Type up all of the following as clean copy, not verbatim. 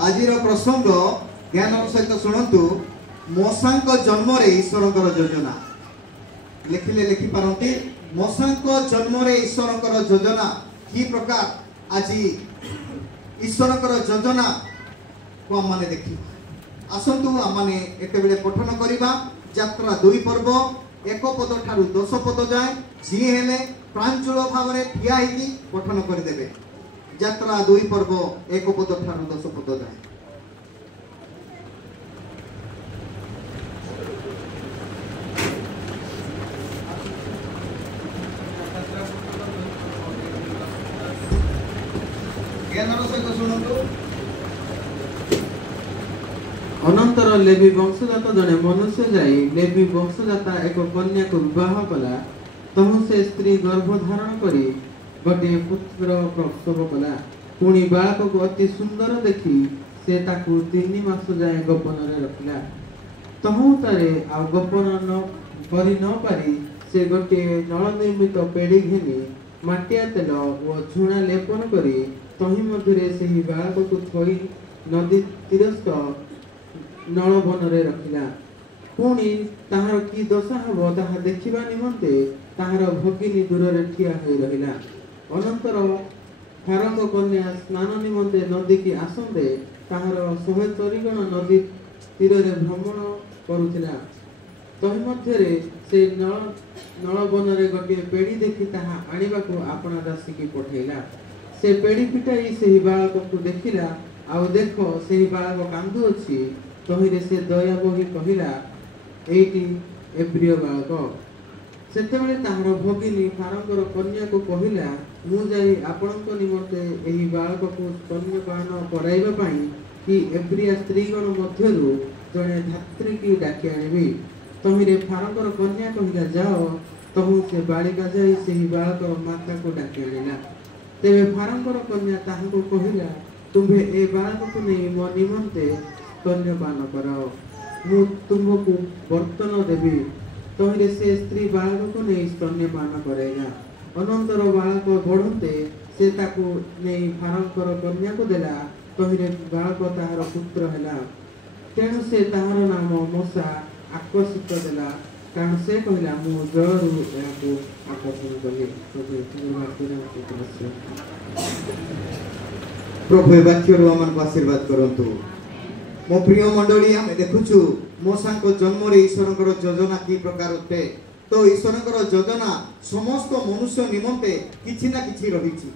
आजिर प्रसंग ज्ञान सहित शुणु मशांक जन्म ईश्वर योजना लिखिले लिखिपारती मशांक जन्म ईश्वर योजना कि प्रकार आज ईश्वर योजना को आम मैंने देखा आसतु आम मैंने एत पठन करवा यात्रा 2 पर्व 1 पद ठारू 10 पद जाए जी हेले प्रांजल भाव में ठिया पठन करदे यात्रा 2 पर्व 1 पद ठारू 10 पद जाए। अनंतर लेवी वंशजात जड़े मनुष्य जाई लेवी वंशजाता एक कन्या को विवाह कला तहु से स्त्री गर्भधारण करी गोटे पुत्र प्रसव कला पुणी बालक को अति सुंदर देखी से ताकू 3 मास जाए गोपन रे रखिला तहु तारे आ गोपन न करी न पारी से गोटे नल निर्मित पेड़ी घेनी माटिया तेल और झुणा लेपन करी तही मधुरे से बालक को थोई नदी तीरस्थ नलबन रे रखिला पुणी ताहार की दशा हबो ताहा देखिबा निमंते ताहार भगिनी दूर रे ठिया होई रहिला। अनंतर फारंग कन्या स्नान निमंते नदी की आसंदे ताहार 140 गण नदी तीर रे भ्रमण करुथिला तही मध्य रे से नलबन रे गोटे पेड़ी देखि ताहा आनिबा को आपना दासी की पठैला से पेड़ी पिटाई से बालक को देखिला आउ देखो से बालक कांदु अछि तहिरे से दया बही कहिला एटी एब्रिय बालक सेतेबेले ताहार भगिनी फारंगर कन्या को कहिला मु जाई आपनक निमंते एही बालक को स्तन्यपान कराइबा पई कि एब्रिया स्त्रीगण मध्यरु जने धात्री की डाकी आनिबी तहिरे फारंगर कन्या कहिला जाओ तहु से बालिका जाई सेही बालक माता को डाकी आनिला तेबे फारंगर कन्या ताहाको कहिला तुम्हे ए बालक को नै मो निमंते स्तन्यपान कराओ मु तुमको बर्तन देवी तहिरे से स्त्री बालक को नहीं स्तन्यपान करेगा। अनंतर बालक बढ़ते से ताको नहीं फारंकर कन्या को देला तहिरे बालक ताहार पुत्र हैला तेणु से ताहार नाम मशा आकर्षित देला कारण से कहला मु जरू याको आकर्षण कली प्रभु वाक्य मन को आशीर्वाद करंतु। मो प्रिय मंडली आम देखुचु मशांक जन्म ईश्वर योजना कि प्रकार उठे तो ईश्वर योजना समस्त मनुष्य निमंते किछि ना किछि रहिछि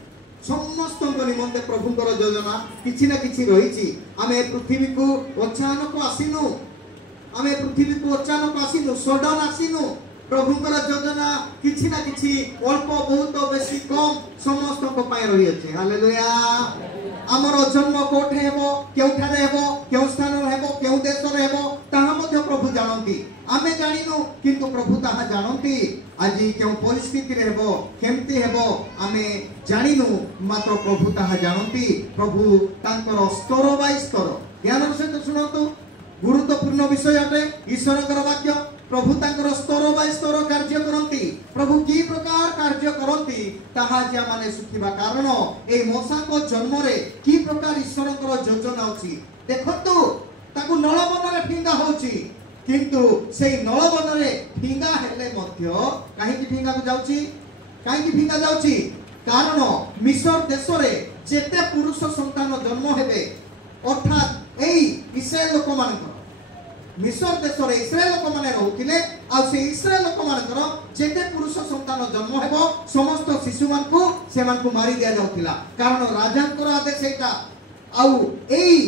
समस्त निमंते प्रभुंकर योजना किछि ना किछि रहिछि। आमे पृथ्वी को अचानक आसिनु आमे पृथ्वी को अचानक आसिनु सडन आसिनु प्रभुंकर योजना किछि ना किछि अल्प बहुत बेसी कम समस्त को पाए रही अछि। हालेलुया। आमर जन्म कोठे हेबो केउठारे हेबो केउ स्थान हेबो केउ देश रे हेबो ताहा मध्ये प्रभु जानंती आमे जानिनु किंतु प्रभु ताहा जानंती आज केउ परिस्थिति रे हेबो केमती हेबो आमे जानिनु मात्र प्रभु ताहा जानंती। प्रभु तांकर स्तर बाय स्तर ज्ञान सहित सुनंतु गुरुत्वपूर्ण विषय अटे ईश्वरकर वाक्य प्रभु तांकर स्तर बाय स्तर कार्य करंती प्रभु की प्रकार कार्य करंती ताहा जे माने सुखिबा कारण ए मशांक जन्म रे की प्रकार ईश्वरकर योजना अछि देखंतु ताकू नलबन रे फिंगा होछि किंतु सेई नलबन रे फिंगा हेले मध्य काहे की फिंगा को जाउछि काहे की फिंगा जाउछि कारण मिस्र देश रे जेते पुरुष संतान जन्म हेबे अर्थात एई इस्राएल लोक मानकर मिस्र देश रे इस्राएल लोक माने रहउथिले आ से इस्राएल लोक मानकर जेते पुरुष संतान जन्म हेबो समस्त शिशु मान को से मान को मारी दिया जाउथिला कारण राजांकर आदेश एटा आउ एई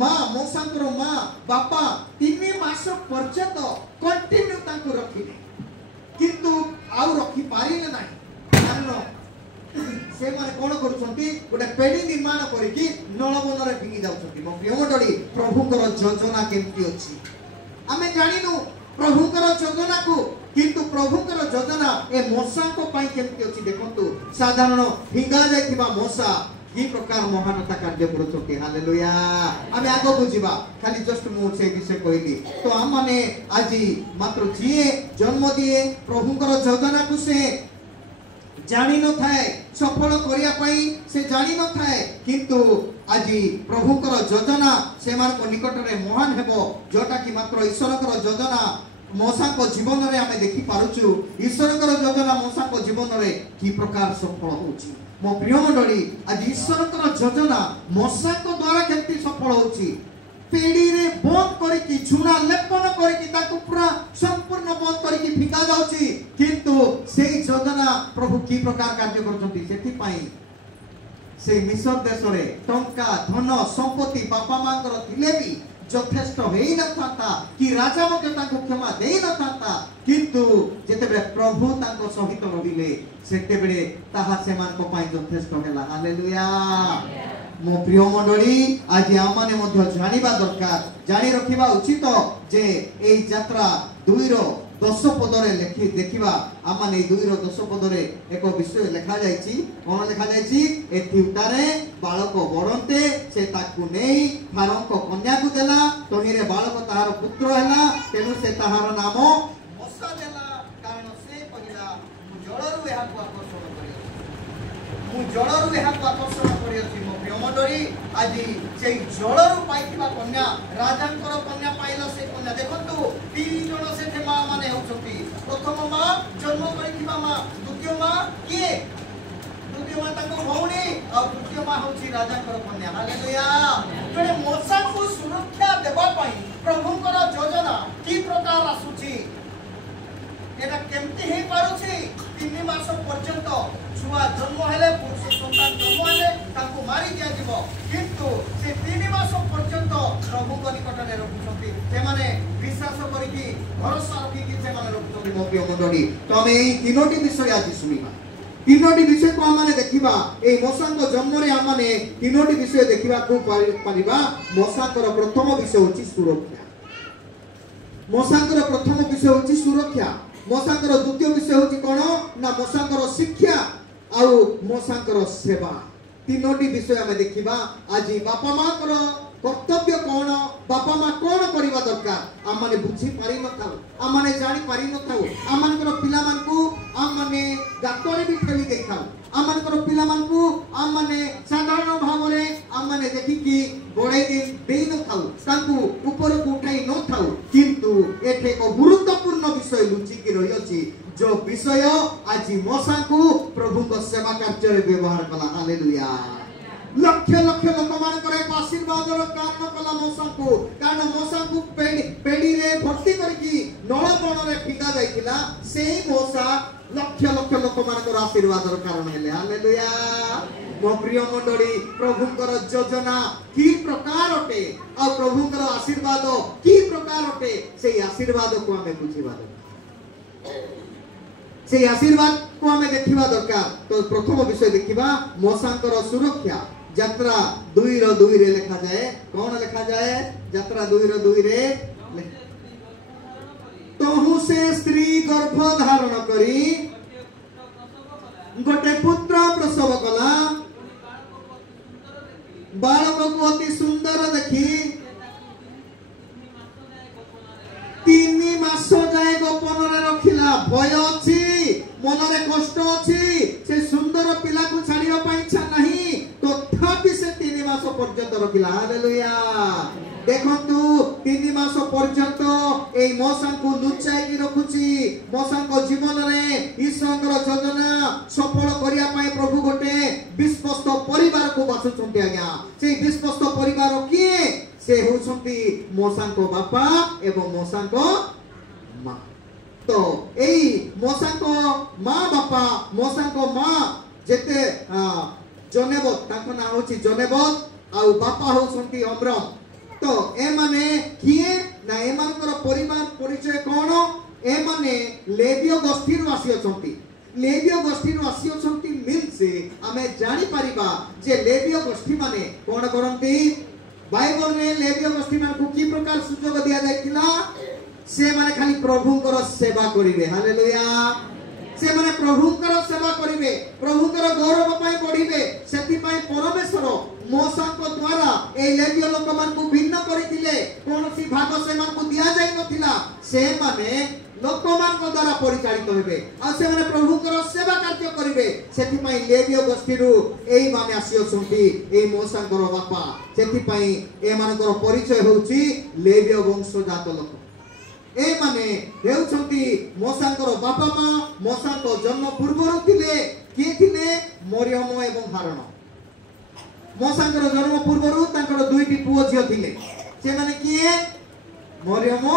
मां मौसांकर मां बापा 3 मास पर्यंत कंटिन्यू तांको रखिले किंतु आउ रखि पारिले नाही कारण से माने कोन करूछंती गोटे पेड़ी निर्माण करिकि नलबन रे फिंगी जाउछंती। मो प्रिय मंडली प्रभुकर योजना केमती अछि आमे जानिनु प्रभुकर योजना को किंतु प्रभुकर योजना ए मशा को पाई केमती अछि देखंतु साधारण फिंगा जायतिबा मशा की प्रकार महानता कार्य करूछंती। हालेलुया। आमे आगो बुझिबा खाली जस्ट मु से विषय कहली तो हम माने आज मात्र जिए जन्म दिए प्रभुकर योजना को से जानी न थाए सफल करिया पई से जानी न थाए किंतु आजी प्रभुकर योजना से मान को निकट रे महान हेबो जोटा कि मात्र ईश्वरकर योजना मोसा को जीवन रे हमें देखि पारुछु ईश्वरकर योजना मोसा को जीवन रे की प्रकार सफल होउची मो प्रिय मंडली आज ईश्वरकर योजना मोसा को द्वारा केति सफल होउची पेड़ी रे बंद करिकी झुना लेपन करिकी ताकू पूरा संपूर्ण बंद करिकी फिका जाउची किंतु सेई योजना प्रभु की प्रकार कार्य करछंती सेति पई से मिस्र देश रे टंका धन संपत्ति बापा मांकर थिले भी যথেষ্ট হেই ন থাতা কি রাজা মকে তাଙ୍କୁ ক্ষমা দেই ন থাতা কিন্তু যেতেবে প্রভু তাଙ୍କ সহিত রহিলে সেতেবে তাহা সেମାନଙ୍କ ପାଇଁ যথেষ্ট ହେଲା ହାଲେଲୁୟା ମୋ ପ୍ରିୟ ମଣ୍ଡଳୀ ଆଜି ଆମମାନେ ମଧ୍ୟ ଜାଣିବା ଦରକାର ଜାଣି ରଖିବା ଉଚିତ ଯେ ଏହି ଯାତ୍ରା 2 ର 10 ପଦରେ ଲେଖି ଦେଖିବା ଆମମାନେ 2 ର 10 ପଦରେ ଏକ ବିଷୟ ଲେଖା ଯାଇଛି କଣ ଲେଖା ଯାଇଛି ଏଥି ଉତାରେ ବାଳକ ବରନ୍ତେ ସେ ତାକୁ ନେଇ ଫାରଙ୍କ କନ୍ୟାକୁ ଦେଲା ତହିଁରେ ବାଳକ ତାହାର ପୁତ୍ର ହେଲା ତେଣୁ ସେ ତାହାର ନାମ ମୋସା ଦେଲା କାରଣ ସେ କହିଲା ମୁଁ ଜଳରୁ ଏହାକୁ ଆକର୍ଷଣ କରିଅଛି ମୁଁ ଜଳରୁ ଏହାକୁ ଆକର୍ଷଣ କରିଅଛି ମୋ ପ୍ରିୟ ମଣ୍ଡଳୀ ଆଜି ସେଇ ଜଳରୁ ପାଇଥିବା କନ୍ୟା ରାଜାଙ୍କର କନ୍ୟା ପାଇଲା ସେ କନ୍ୟା ଦେଖନ୍ତୁ 3 ଜଣ ସେଠି ମା ମାନେ ହେଉଛନ୍ତି ପ୍ରଥମ ମା ଜନ୍ମ କରିଥିବା ମା ଦ୍ୱିତୀୟ ମା କିଏ ଦ୍ୱିତୀୟ ମା ତାଙ୍କ ଭଉଣୀ ଆଉ ତୃତୀୟ ମା ହେଉଛି ରାଜାଙ୍କର କନ୍ୟା ହାଲେଲୁୟା ତେଣୁ ମୋସାଙ୍କୁ ସୁରକ୍ଷା ଦେବା ପାଇଁ ପ୍ରଭୁଙ୍କର ଯୋଜନା କି ପ୍ରକାର ଆସୁଛି এটা কেমতি হে পারুছি 3 মাস পর্যন্ত ছুয়া জন্ম হেলে পুরুষ সন্তান জন্ম হেলে তাকে মারি দিয়া দিব কিন্তু সে 3 মাস পর্যন্ত প্রভুଙ୍କ নিকটরে রখুছন্তি সেমানে বিশ্বাস করিকি ভরসা রখিকি সেমানে রখুছন্তি ମୋ ପ୍ରିୟ ମଣ୍ଡଳୀ ତମେ এই তিনোটি বিষয় আজি শুনিবা তিনোটি বিষয় को हमने देखिबा এই মোসাଙ୍କ জন্মরে हमने তিনোটি বিষয় দেখিବାକୁ পারিবা মোসাଙ୍କର প্রথম বিষয় হচ্ছে সুরক্ষা মোসাଙ୍କର প্রথম বিষয় হচ্ছে সুরক্ষা मोसांकर द्वितीय विषय होची कोन ना मोसांकर शिक्षा आउ मोसांकर सेवा तीनोटी विषय हमें देखिबा आज बापा मां करो कर्तव्य कोन बापा मां कोन करिवा दरकार आमने बुझी पारि न थाउ आमने जानि पारि न थाउ आमनकर पिला मानकू आमने गातरे भी ठेली देखाउ आमनकर पिला मानकू आमने साधारण भाव रे आमने देखि कि बड़े दिन देई न थाउ तांकू ऊपर को उठाई न थाउ किंतु एठे को गुरुत्वपूर्ण विषय लुचि कि रही अछि जो विषय आज मोसा को प्रभु को सेवा कार्य रे व्यवहार कला हालेलुया लक्ष लक्ष लोक मान करे आशीर्वाद रो कारण कला मोसा को कारण मोसा को पेड़ी रे भर्ती करकी नळ बण रे फिका जाइतिला सेही मोसा लक्ष लक्ष लोक मान को आशीर्वाद रो कारण हेले हालेलुया मो प्रिय मंडली प्रभुकर योजना की प्रकार अटे आ प्रभुकर आशीर्वाद की प्रकार अटे से आशीर्वाद को हमें बुझिबा से आशीर्वाद को हमें देखिबा दरकार तो प्रथम विषय देखिबा मोसांकर सुरक्षा यात्रा 2 रो 2 रे लिखा जाए कौन लिखा जाए यात्रा 2 रो 2 रे तोहु से स्त्री गर्भ धारण करी गोटे पुत्र प्रसव कला बालक को अति सुंदर देखी 3 मास जाए गोपन रे रखिला भय अछि मन रे कष्ट अछि से सुंदर पिला को छाड़ियो पई इच्छा नहीं तथापि से 3 मास पर्यंत रखिला हालेलुया देखंतु 3 मास पर्यंत ए मोसा को लुचाई कि रखुची मोसा को जीवन रे ईश्वरकर योजना सफल करिया पई प्रभु गोटे विश्वस्त परिवार को बाछुचंती आज्ञा से विश्वस्त परिवार किए से होछंती मोसा को बापा एवं मोसा को मां तो एई मोसा को मां बापा मोसा को मां जेते जनेबत ताको ना होची जनेबत आ बापा होछंती अमरम तो ए माने किए ना ए मानकर परिवार परिचय कोन ए माने लेविय गोष्ठी रो आसी अछंती लेविय गोष्ठी रो आसी अछंती मीन्स हमें जानि परिबा जे लेविय गोष्ठी माने कोन करंती बाइबल में लेविय गोष्ठी मान को की प्रकार सुजोग दिया जायतिला से माने खाली प्रभुकर सेवा करिवे हालेलुया से माने प्रभुकर सेवा करिवे प्रभुकर गौरव पई बढ़िबे सेति पई परमेश्वर मोसा को द्वारा ए लेविय लोक मान को भिन्न करितिले कोनसी भाग से मान को दिया जाय नथिला से माने लोक मान द्वारा परिचालित होबे आ से माने प्रभु कर सेवा कार्य करिवे सेति पई लेवीय गोष्ठी रु एई माने आसी अछंती एई मोसांकर बापा सेति पई ए मानकर परिचय होउची लेवीय वंशजात लोक ए माने हेउछंती मोसांकर बापा मा मोसांको जन्म पूर्वरु थिले के थिले मरियम एवं हारण मोसांकर जन्म पूर्वरु तांकर दुईटी पुओ झियो थिले से माने किए मरियम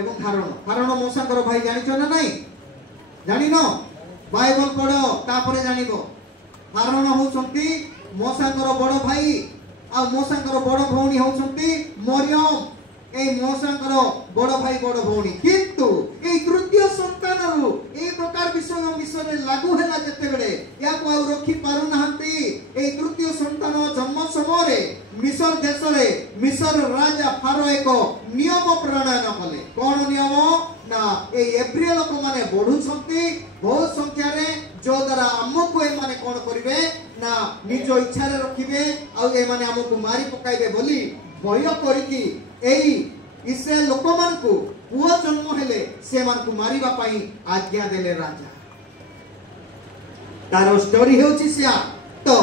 एवं हारण मोसांकर भाई जानिछो ना नहीं जानि न बाइबल पढ़ो तापरे जानिबो हारण होउछंती मोसांकर बड़ भाई आ मोसांकर बड़ भौणी होउछंती मरियम ए मोसांकर बड़ भाई बड़ भौणी किंतु ए तृतीय संतान रु ए प्रकार विषय लागू हैला जते बेले या को आ रखी पारु नाहंती ए तृतीय संतान जन्म समय रे मिस्र देश रे मिस्र राजा फारो एको नियम प्रणयन कले कोन नियम ना ए एब्रिय लोक माने बढ़ु छंती बहुत संख्या रे जो द्वारा हमको ए माने कोन करिवे ना निज इच्छा रे रखिबे आ ए माने हमको मारी पकाइबे बोली भय करिकी एई इस्राएल लोक मान को पुओ जन्म हेले से मान को मारिबा पई आज्ञा देले राजा तारो स्टोरी हेउची सिया तो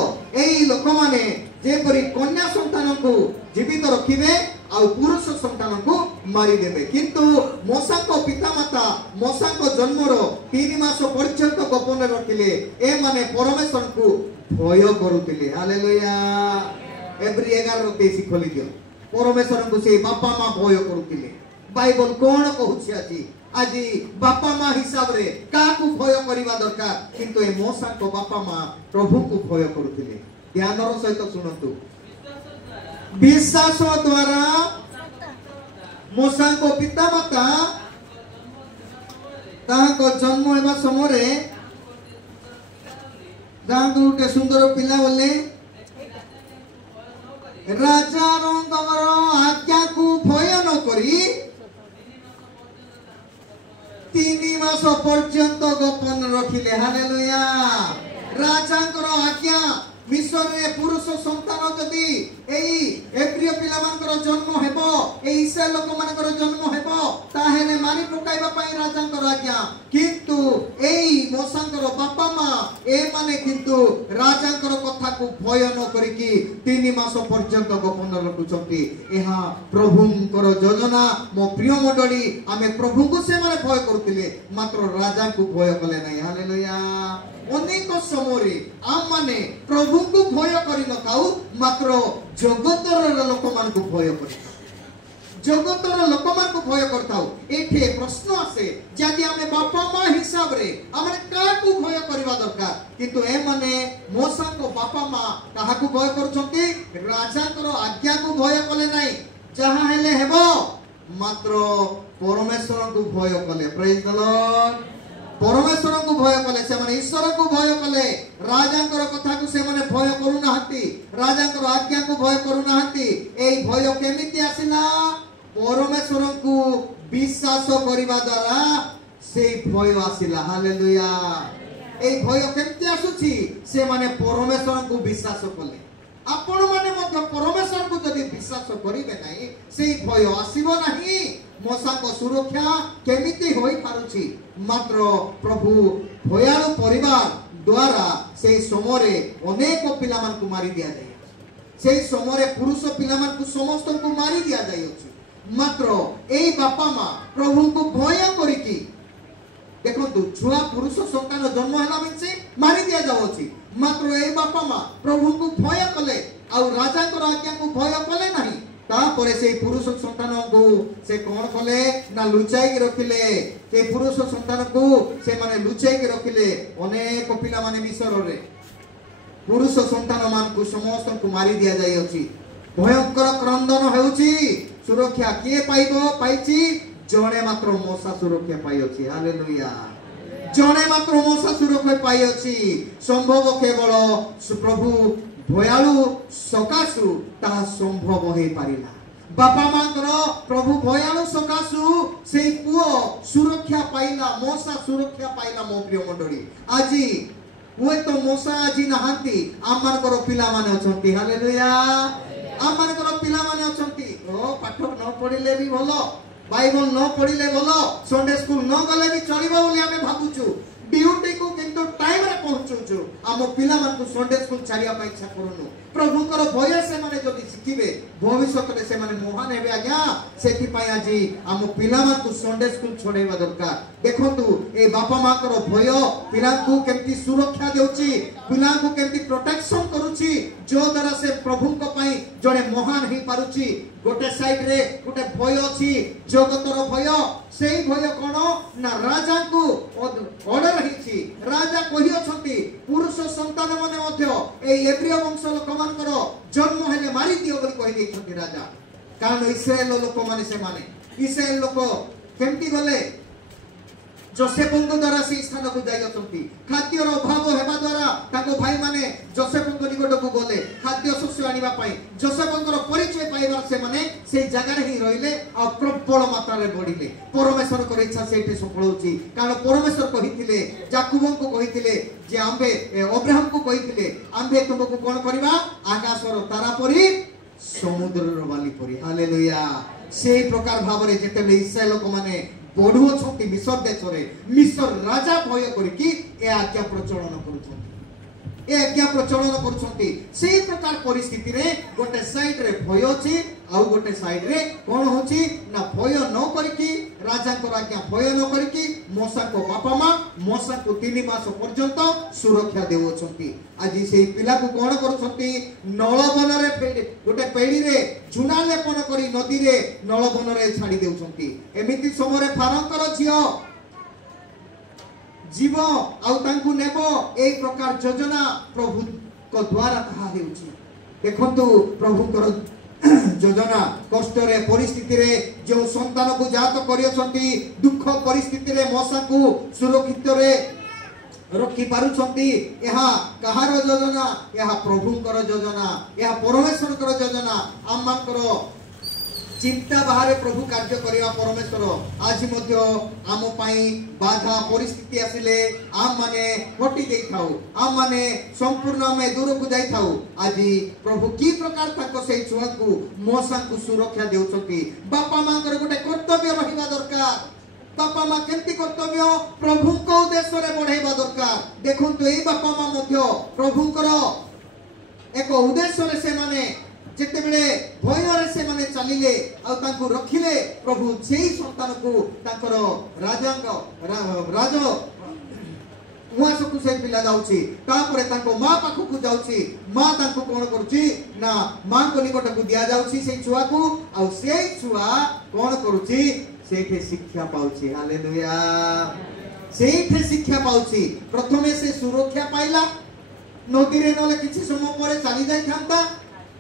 एई लोक माने जे परि कन्या संतान को जीवित रखिबे आ पुरुष संतान को मारी देबे किंतु मोसा को पितामाता मोसा को जन्म रो 3 मास पर्यंत गोपन रखिले ए माने परमेश्वर को भय करूतिले हालेलुया एब्री 11:23 खोली दियो परमेश्वर को से बापा मां भय करूतिले बाइबल कोन कहूछि আজি बापा मां हिसाब रे का को भय करिवा दरकार किंतु ए मोसा को बापा मां प्रभु को भय करूतिले ध्यानर सहित सुनंतु विश्वास द्वारा मोसा को पितामाता ताको जन्म हेबा समय रे गांगुटे सुंदर पिला बोले राजा रंगर आज्ञा को भय न करी 3 मास पर्यंत गोपन रखिले हालेलुया राजांकर आज्ञा मिस्र रे पुरुष संतान जदि एई एब्रिय पिला मानकर जन्म हेबो ए इस्राएल लोक मानकर जन्म हेबो ताहेने मारी पकाइबा पई राजांकर आज्ञा किंतु एई मोसांकर बापा मां ए माने किंतु राजांकर कथा को भय न करिकी 3 मास पर्यंत गोपन रखुचंती एहा प्रभुंकर योजना मो प्रिय मंडली आमे प्रभु को से माने भय करथिले मात्र राजा को भय कले नै हालेलुया अनेक समय आम माने प्रभु को भय करि न थाउ मात्र जगतर लोक मान को भय करि जगतर लोक मान को भय करताउ एठे प्रश्न आसे जदि आमे बापा मां हिसाब रे हमरे का को भय करबा दरकार किंतु ए माने मोसा को बापा मां काहा को भय करछंती राजा को आज्ञा को भय कले नै जहां हेले हेबो मात्र परमेश्वर को भय कले प्रेज द लॉर्ड परमेश्वर को भय कले से माने ईश्वर को भय कले राजांकर कथा को से माने भय करू नाहंती राजांकर आज्ञा को भय करू नाहंती एई भय केमिति आसिला परमेश्वर को विश्वास करिबा द्वारा से भय आसिला हालेलुया एई भय केमिति आसुची से माने परमेश्वर को विश्वास कले आपण माने मध्य परमेश्वर को जदि विश्वास करिवे नाही से भय आसीबो नाही मोसा को सुरक्षा केमिति होई पारुची मात्र प्रभु भयालु परिवार द्वारा से समय अनेक पिला मान को मारी दिया जाय से समय पुरुष पिला मान को समस्त को मारी दिया जाय मात्र एई बापा मां प्रभु को भय करिकी देखंतु छुआ पुरुष संतान जन्म हैला मिसे मारी दिया जावछि मात्र एई बापा मां प्रभु को भय कले आ राजा को आज्ञा को भय कले नाही तापरे से पुरुष संतान को से कोन कले ना लुचाई के रखिले से पुरुष संतान को से माने लुचाई के रखिले अनेक पिला माने मिसर रे पुरुष संतान मान को समस्त को मारी दिया जाय अछि भयंकर क्रंदन हेउछि सुरक्षा के पाइबो पाइछि जणे मात्र मोसा सुरक्षा पाइ अछि हालेलुया जणे मात्र मोसा सुरक्षा पाइ अछि संभव केवल प्रभु भयालु सकाशु ता संभव हे पारिला बापा मांकर प्रभु भयालु सकाशु से पुओ सुरक्षा पाइला मोसा सुरक्षा पाइला मो प्रिय मंडली आजी हुए तो मोसा आजी नहांती आम मानकर पिला माने अछंती हालेलुया आम मानकर पिला माने अछंती ओ पाठ न पढिले भी भलो बाइबल न पढ़िले बोलो संडे स्कूल न गले भी चलिबो बोली आमे भाबुछु ड्यूटी को किंतु टाइम रे पहुंचुछु आम पिला मान को संडे स्कूल छाड़िया पई इच्छा करूनु प्रभुकर भय से माने जदि शिखिबे भविष्यत रे से माने महान हेबे आज्ञा सेति पई आजी आम पिला मान को संडे स्कूल छोड़ेबा दरकार देखंतु ए बापा मां कर भय पिला को केमती सुरक्षा देउची पिला को केमती प्रोटेक्शन करूची जो द्वारा से प्रभु को पई जड़े महान ही पारुची गोटे साइड रे गोटे भय अछि जगतर भय सेही भय कोन ना राजा को ऑर्डर हिची राजा कहि अछंती पुरुष संतान माने मध्य ए एब्रिय वंश लोक मानकर जन्म हेले मारी दियो बोली कहि दै छंती राजा कारण इस्राएल लोक माने से माने इस्राएल लोक केमती गले जोसेफଙ୍କ द्वारा से स्थान को जाई अछंती खाद्यर अभाव हेबा द्वारा ताको भाई माने जोसेफଙ୍କ निकट को गले खाद्य शस्य आनिबा पई जोसेफଙ୍କର परिचय पाइबार से माने से जगह रे ही रहिले आ प्रबल मात्रा रे बढ़िले परमेश्वर को इच्छा सेठी सफल होची कारण परमेश्वर कहिथिले याकूबଙ୍କୁ कहिथिले जे आंबे अब्राहम को कहिथिले आंबे तुमको कोन करबा आकाशर तारा परी समुद्रर बाली परी हालेलुया से प्रकार भाव रे जेते इस्राएल लोक माने बढ़ु अछंती मिस्र देश रे मिस्र राजा भय करिकि ए आज्ञा प्रचलन करूछंती ए आज्ञा प्रचलन करूछंती सेही प्रकार परिस्थिति रे गोटे साइड रे भय अछि आ गोटे साइड रे कोन होछि ना भय न करिकि राजा को आज्ञा भय न करिकि मोसा को बापा मां मोसा को 3 मास पर्यंत सुरक्षा देउ अछंती आज सेही पिला को कोन करूछंती नळबन रे गोटे पेड़ी रे चुना लेपन करी नदी रे नळबन रे छाडी देउछंती एमिति समय रे फारंकर झियो जीव आउ तांकु नेबो ए प्रकार योजना प्रभु को द्वारा कहा हेउची देखंतु प्रभु कर योजना कष्ट रे परिस्थिति रे जो संतान को जात करियछंती दुख परिस्थिति रे मोसा को सुरक्षित रे रखी पारुछंती यहा कहार योजना यहा प्रभु कर योजना यहा परमेश्वर कर योजना आमान कर चिंता बाहर प्रभु कार्य करिवा परमेश्वर आज मध्य आम पाई बाधा परिस्थिति आसिले आम माने हटी देई थाउ आम माने संपूर्ण में दूर को जाई थाउ आज प्रभु की प्रकार ताको से छुआ को मोसा को सुरक्षा देउछंती बापा मां कर गोटे कर्तव्य रहिबा दरकार बापा मां केमती कर्तव्य प्रभु को उद्देश्य रे बढ़ाइबा दरकार देखंतु ए बापा मां मध्य प्रभु कर एक उद्देश्य रे से माने जेते बेले भय रे से माने चलिले आ तांको रखिले प्रभु सेही संतान को ताकर राजांग राज उहास को से पिला जाउची तापरे तांको मां पाखु को जाउची मां तांको कोन करूची ना मां को निकट को दिया जाउची से छुआ को आ सेही छुआ कोन करूची सेठे शिक्षा पाउची हालेलुया सेठे शिक्षा पाउची प्रथमे से सुरक्षा पाइला नदी रे नले किछि समय परे चली जाय थांता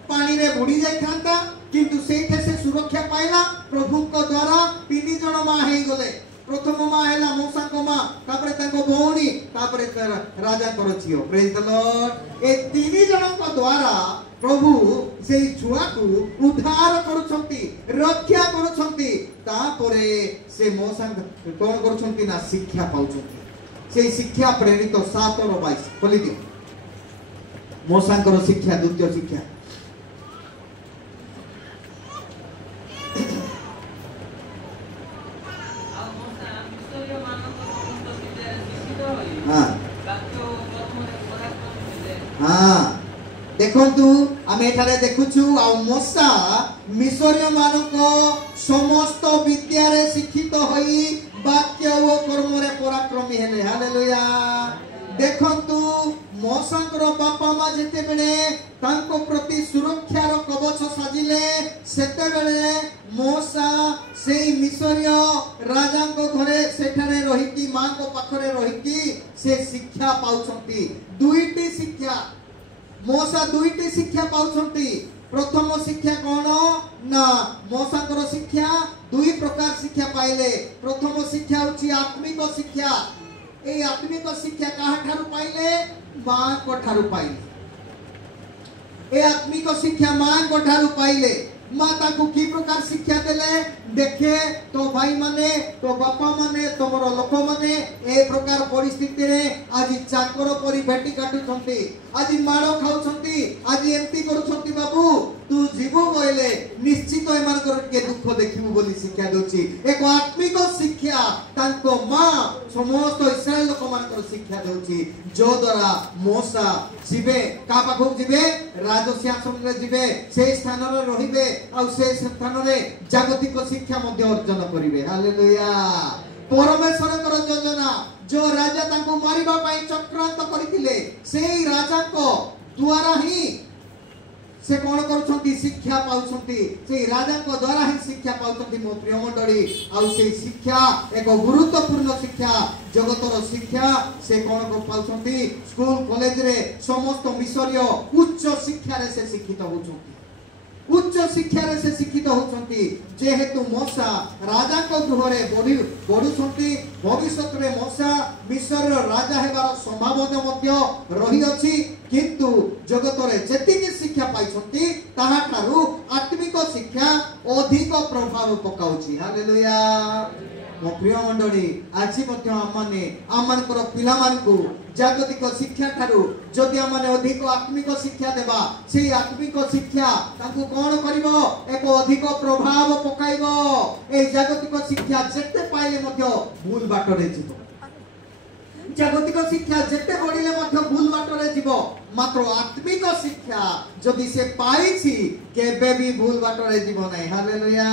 पानी रे बुड़ी जाय थांता किंतु सेठे से सुरक्षा पाइला प्रभु को द्वारा 3 जन मां हे गले प्रथम मां हैला मोसा को मां तापरे ताको भौणी तापरे राजा कर छियो प्रेज द लॉर्ड ए 3 जन को द्वारा प्रभु से छुआ को उद्धार करूछंती रक्षा करूछंती तापरे से मोसा कोन करूछंती ना शिक्षा पाउछंती से शिक्षा प्रेरित 7 और 22 खोली दियो मोसा कर शिक्षा द्वितीय शिक्षा देखंतु आमे एठारे देखुछु आ मोसा मिस्रीय मानको समस्त विद्या रे शिक्षित होई वाक्य ओ कर्म रे पराक्रमी हेले हालेलुया देखंतु मोसांकर बापा मा जेते बेले तांको प्रति सुरक्षा रो कवच साजिले सेते बेले मोसा सेई मिस्रीय राजा को घरे सेठारे रहिकी मां को पाखरे रहिकी से शिक्षा पाउछंती दुईटी शिक्षा मोसा दुईटी शिक्षा पाउछंती प्रथम शिक्षा कोन ना मोसांकर शिक्षा दुई प्रकार शिक्षा पाइले प्रथम शिक्षा होची आत्मिक शिक्षा ए आत्मिक शिक्षा काहा ठारू पाइले मां को ठारू पाइले ए आत्मिक शिक्षा मां को ठारू पाइले माता को की प्रकार शिक्षा देले देखे तो भाई माने तो बापा माने तमरो लोक माने ए प्रकार परिस्थिति रे आज चाकर परि भेटी काटुछंती आज माड़ खाउछंती आज एमती करूछंती बाबू तू जीवो बोले निश्चित एमानकर के दुख देखिबो बोली शिक्षा दोची एक आत्मिक शिक्षा तांको मां समस्त इस्राएल लोक मानकर शिक्षा दोची जो द्वारा मोसा जीवे का पाखु जीवे राज सिंहासन रे जीवे से स्थान रे रहिबे आ से स्थान रे जागतिक शिक्षा मध्ये अर्जन करिवे हालेलुया परमेश्वरकर योजना जो राजा तांको मारिबा पई चक्रांत करिथिले सेही राजा को द्वारा ही से कौन करूछंती शिक्षा पाउछंती से राजा को द्वारा ही शिक्षा पाउछंती मो प्रिय मंडली आ से शिक्षा एक गुरुत्वपूर्ण शिक्षा जगतर शिक्षा से कौन को पाउछंती स्कूल कॉलेज रे समस्त मिशरीय उच्च शिक्षा रे से शिक्षित होछंती उच्च शिक्षा रे से शिक्षित होछंती जेहेतु मोसा राजा को गृह रे बढुछंती भविष्यत रे मोसा मिस्र राजा हेबार संभावना मध्य रही अछि किंतु जगत रे जेतिकी शिक्षा पाइछंती ताहा थारु आत्मिक शिक्षा अधिक प्रभाव पकाउछि हालेलुया मो प्रिय मंडली आज मध्य आमानकर पिला मानकु जागतिक शिक्षा ठारू जदि आमाने अधिक आत्मिक शिक्षा देबा से आत्मिक शिक्षा ताकू कोन करिवो एक अधिक प्रभाव पकाइबो ए जागतिक शिक्षा जेते पाइले मध्य भूल बाटरे जीवो जागतिक शिक्षा जेते बढिले मध्य भूल बाटरे जीवो मात्र आत्मिक शिक्षा जदि से पाइछि केबे भी भूल बाटरे जीवो नै हालेलुया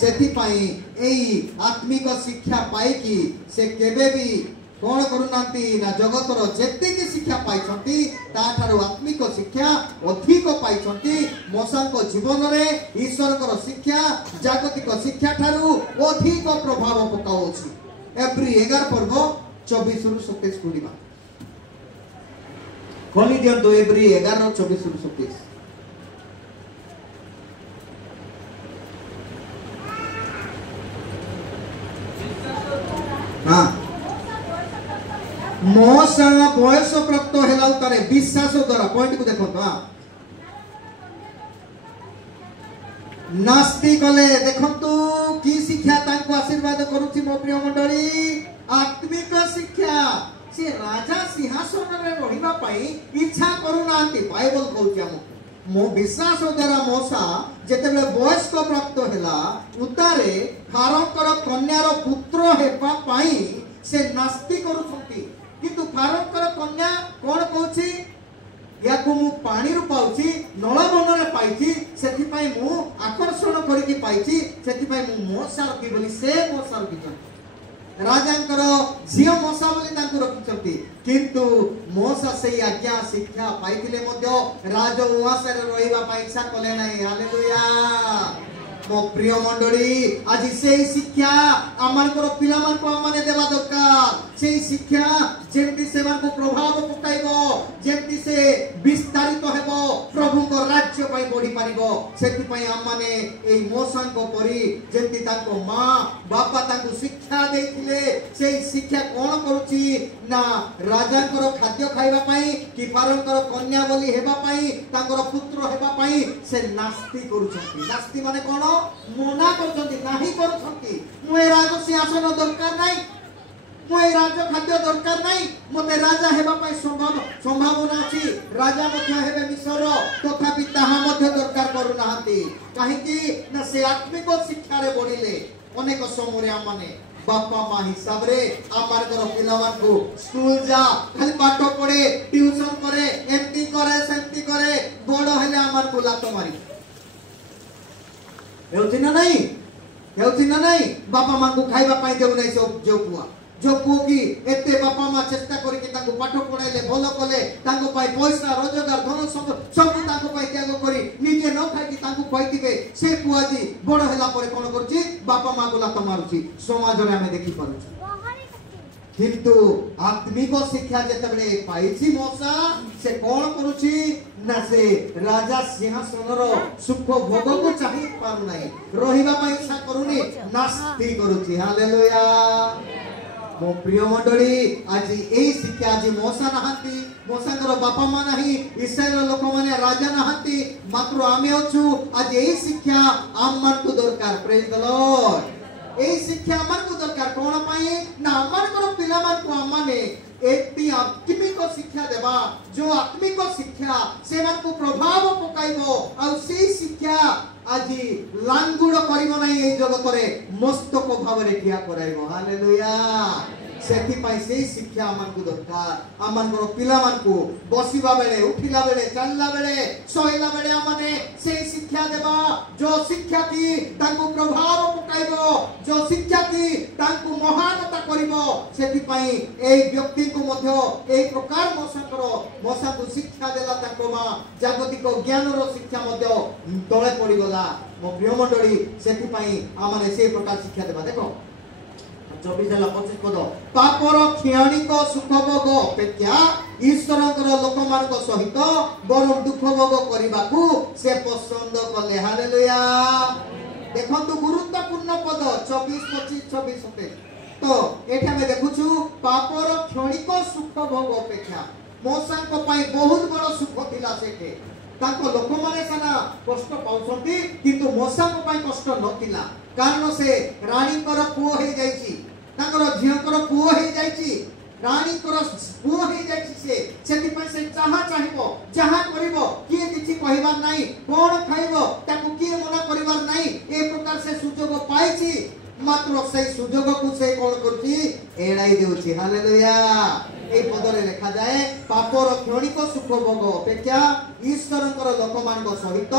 सेति पाई एई आत्मिक शिक्षा पाई कि से केबे भी कोन करूनांती ना जगतर जेतिकी शिक्षा पाइछंती ताठारो आत्मिक शिक्षा अधिक पाइछंती मोसांको जीवन रे ईश्वरकर शिक्षा जागतिक शिक्षा ठारू अधिक प्रभाव पकाउछि एब्री 11 पर्व 24 रु 27 कुडीबा खोली दियंतो एब्री 11 24 रु 27 हां मोसा बयस प्राप्त हेला तारे विश्वास द्वारा पॉइंट को देखो हां नास्ति कले देखंतु की शिक्षा तांको आशीर्वाद करूची मो प्रिय मंडली आत्मिक शिक्षा से राजा सिंहासन रे रहिबा पई इच्छा करूनांती बाइबल कहूची हमको मो विश्वास द्वारा मोसा जेतेबेले बयस्क प्राप्त हेला उतारे फारोकर कन्यार पुत्र हेबा पई से नास्ति करूछंती किंतु फारोकर कन्या कोन कहूची याकु मु पानी रु पाउची नळ बन रे पाइची सेति पई मु आकर्षण करिकि पाइची सेति पई मु मोसा रखि बोली से मोसा रखि राजांकर झियो मोसा बोली तांकु रखिचंती किंतु मोसा सेही आज्ञा शिक्षा पाइथिले मध्य राज उवास रे रहिबा पई इच्छा कले नाही हालेलुया मो प्रिय मंडली आज से शिक्षा आमानकर पिला मान को आमाने देबा दरकार से शिक्षा जेंति सेवा को प्रभाव पकाइबो जेंति से विस्तारित हेबो प्रभु को राज्य पई बढ़ी पारिबो सेति पई आमाने एई मोसा को परी जेंति ताको मां बापा ताको शिक्षा देथिले से शिक्षा कोन करूची ना राजांकर खाद्य खाइबा पई कि फारोंकर कन्या बोली हेबा पई तांकर पुत्र हेबा पई से नास्ति करूछंती नास्ति माने कोन मना करछंती नाही करछंती मु राज सिंहासन दरकार नाही मोय राजा खाद्य दरकार नाही मते राजा हेबा पई संभावना अछि राजा मध्ये हेबे मिसर तथापि ताहा मध्ये दरकार करू नाहंती काहे कि ना से आत्मिक शिक्षा रे बढिले अनेक समय रे आमाने बापा मा हिसाब रे आमार घर पिलावान को स्कूल जा खाली पाठ पढे ट्यूशन करे एमती करे सेमती करे बड़ हेले आमार को लात मारी हेउछि ना नहीं बापा मा को खाइबा पई देउ नै जो पुआ जो पुकी एते बापा मा चेष्टा करी कि ताको पाठ पढाइले भलो कले ताको पाई पैसा रोजगार धन सब ताको पाई त्याग करी निजे न खाइ कि ताको कहितिबे से पुआ दी बड़ हैला परे कोन करछि बापा मा को लात मारुछि समाज रे हमें देखि पारुछि किंतु आत्मिक शिक्षा जेतबेले पाइछि मोसा से कोन करूछि ना से राजा सिंहासन रो सुख भोग को चाहि पारु नै रहिबा पई इच्छा करूनी नास्ति करूछि हालेलुया मो प्रिय मंडली आज एई शिक्षा आज मोसा नहांती मोसांगर बापा मा नाही इस्राएल लोक माने राजा नहांती मात्र आमे अछु आज एई शिक्षा आम मान को दरकार प्रेज द लॉर्ड एई शिक्षा मान को दरकार कोन पाई ना मान को पिला मान को आमाने एक आत्मिक शिक्षा देवा जो आत्मिक शिक्षा से को प्रभाव पकाइबो आ से शिक्षा आज लांगुड़ करिबो नै ए जगत रे मस्तक भाव रे ठिया कराइबो हालेलुया से शिक्षा आमन को दरकार आमन को पिला मान को बसिबा बेले उठिला बेले चलला बेले सोइला बेले आमने से शिक्षा देबा जो शिक्षा की तांको प्रभाव पकाइबो जो शिक्षा की तांको महानता करिबो सेति पई ए व्यक्ति को मध्य ए प्रकार मोसा को शिक्षा देला तांको मा जागतिक ज्ञान रो शिक्षा मध्य तळे पड़ी गला मो प्रिय मंडली सेति पई आमने से प्रकार शिक्षा देबा देखो 24-25 पद पापर क्षणिक सुख भोग अपेक्षा ईश्वरकर लोक मानक सहित बरम दुख भोग करबाकू से पसंद कले हालेलुया देखंतु गुरुत्वपूर्ण पद 24-25-26 तो एठा में देखुछु पापर क्षणिक सुख भोग अपेक्षा मोसांक पई बहुत बड़ सुख थिला सेठे तांको लोक माने साना कष्ट पाउछंती किंतु मोसांक पई कष्ट नथिला कारण से रानी कर पुओ हे जाईची तांकर झियकर पुओ हे जाईची रानी कर पुओ हे जाईची सेति पई से चाहिबो जहा करिवो किए किछि कहिबार नाही कोन खाइबो ताकू किए मना करिबार नाही ए प्रकार से सुजोग पाइची मात्र से सुजोग को से कोन करछि एड़ाई देउछि हालेलुया ए पदरे लिखा जाए पापर क्षणिक सुख भोग अपेक्षा ईश्वरकर लोक मानक सहित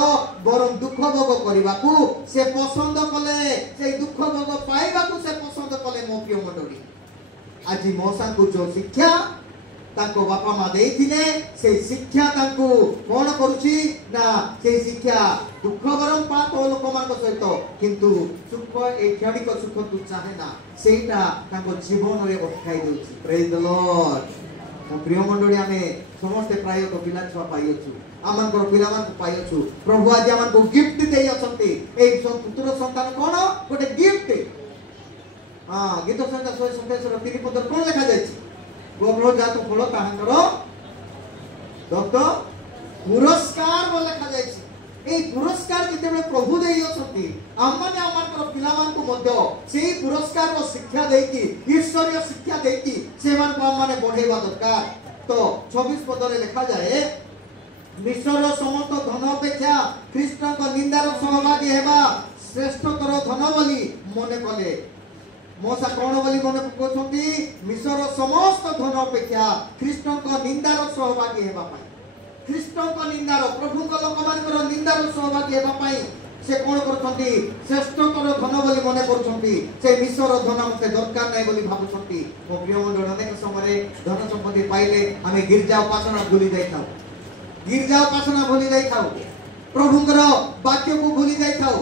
बरम दुख भोग करबाकू से पसंद कले से दुख भोग पाइबाकू से पसंद कले मो प्रिय मंडली आज मोसा को जो शिक्षा ताको बापा मा देइथिले से शिक्षा ताको कोन करूची ना से शिक्षा दुख बरम पाप लोक मानक सहित किंतु सुख ए क्षणिक सुख तू चाहे ना सेटा ताको जीवन रे अटकाई दोची प्रेज द लॉर्ड मो प्रिय मंडली आमे समस्त प्राय तो पिला छुआ पाइछु आमन को पिला मान को पाइछु प्रभु आज आमन को गिफ्ट देई अछंती ए पुत्र संतान कोन गोटे गिफ्ट हां गीत संहिता 127 3 पद कोन लिखा जायछि गोब्रो जात फल ताहांकर दत्त पुरस्कार बोल लिखा जायछि ए पुरस्कार जेतेबे प्रभु देई अछंती आमने आमन पिला मान को मध्य सेही पुरस्कार रो शिक्षा देकी ईश्वरीय शिक्षा देकी से मान को आमने बढ़ेबा दरकार तो 26 पद रे लिखा जाए मिश्र समस्त धन अपेक्षा कृष्ण को निंदार सहभागी हेबा श्रेष्ठतर धन बोली मने कले मोसा कोन बोली मने कोछंती मिश्र समस्त धन अपेक्षा कृष्ण को निंदार सहभागी हेबा पाई कृष्ण को निंदार प्रभु को लोक मानकर निंदार सहभागी हेबा पाई से कोन करछंती श्रेष्ठतर धन बोली मने करछंती से मिश्र धन मते दरकार नै बोली भाबुछंती मो प्रिय मंडल अनेक समय धन संपत्ति पाइले आमे गिरजा उपासना भूली जाइथाउ गिरजा उपासना भूली जाइथाउ प्रभुଙ୍କର वाक्य को भूली जाइथाउ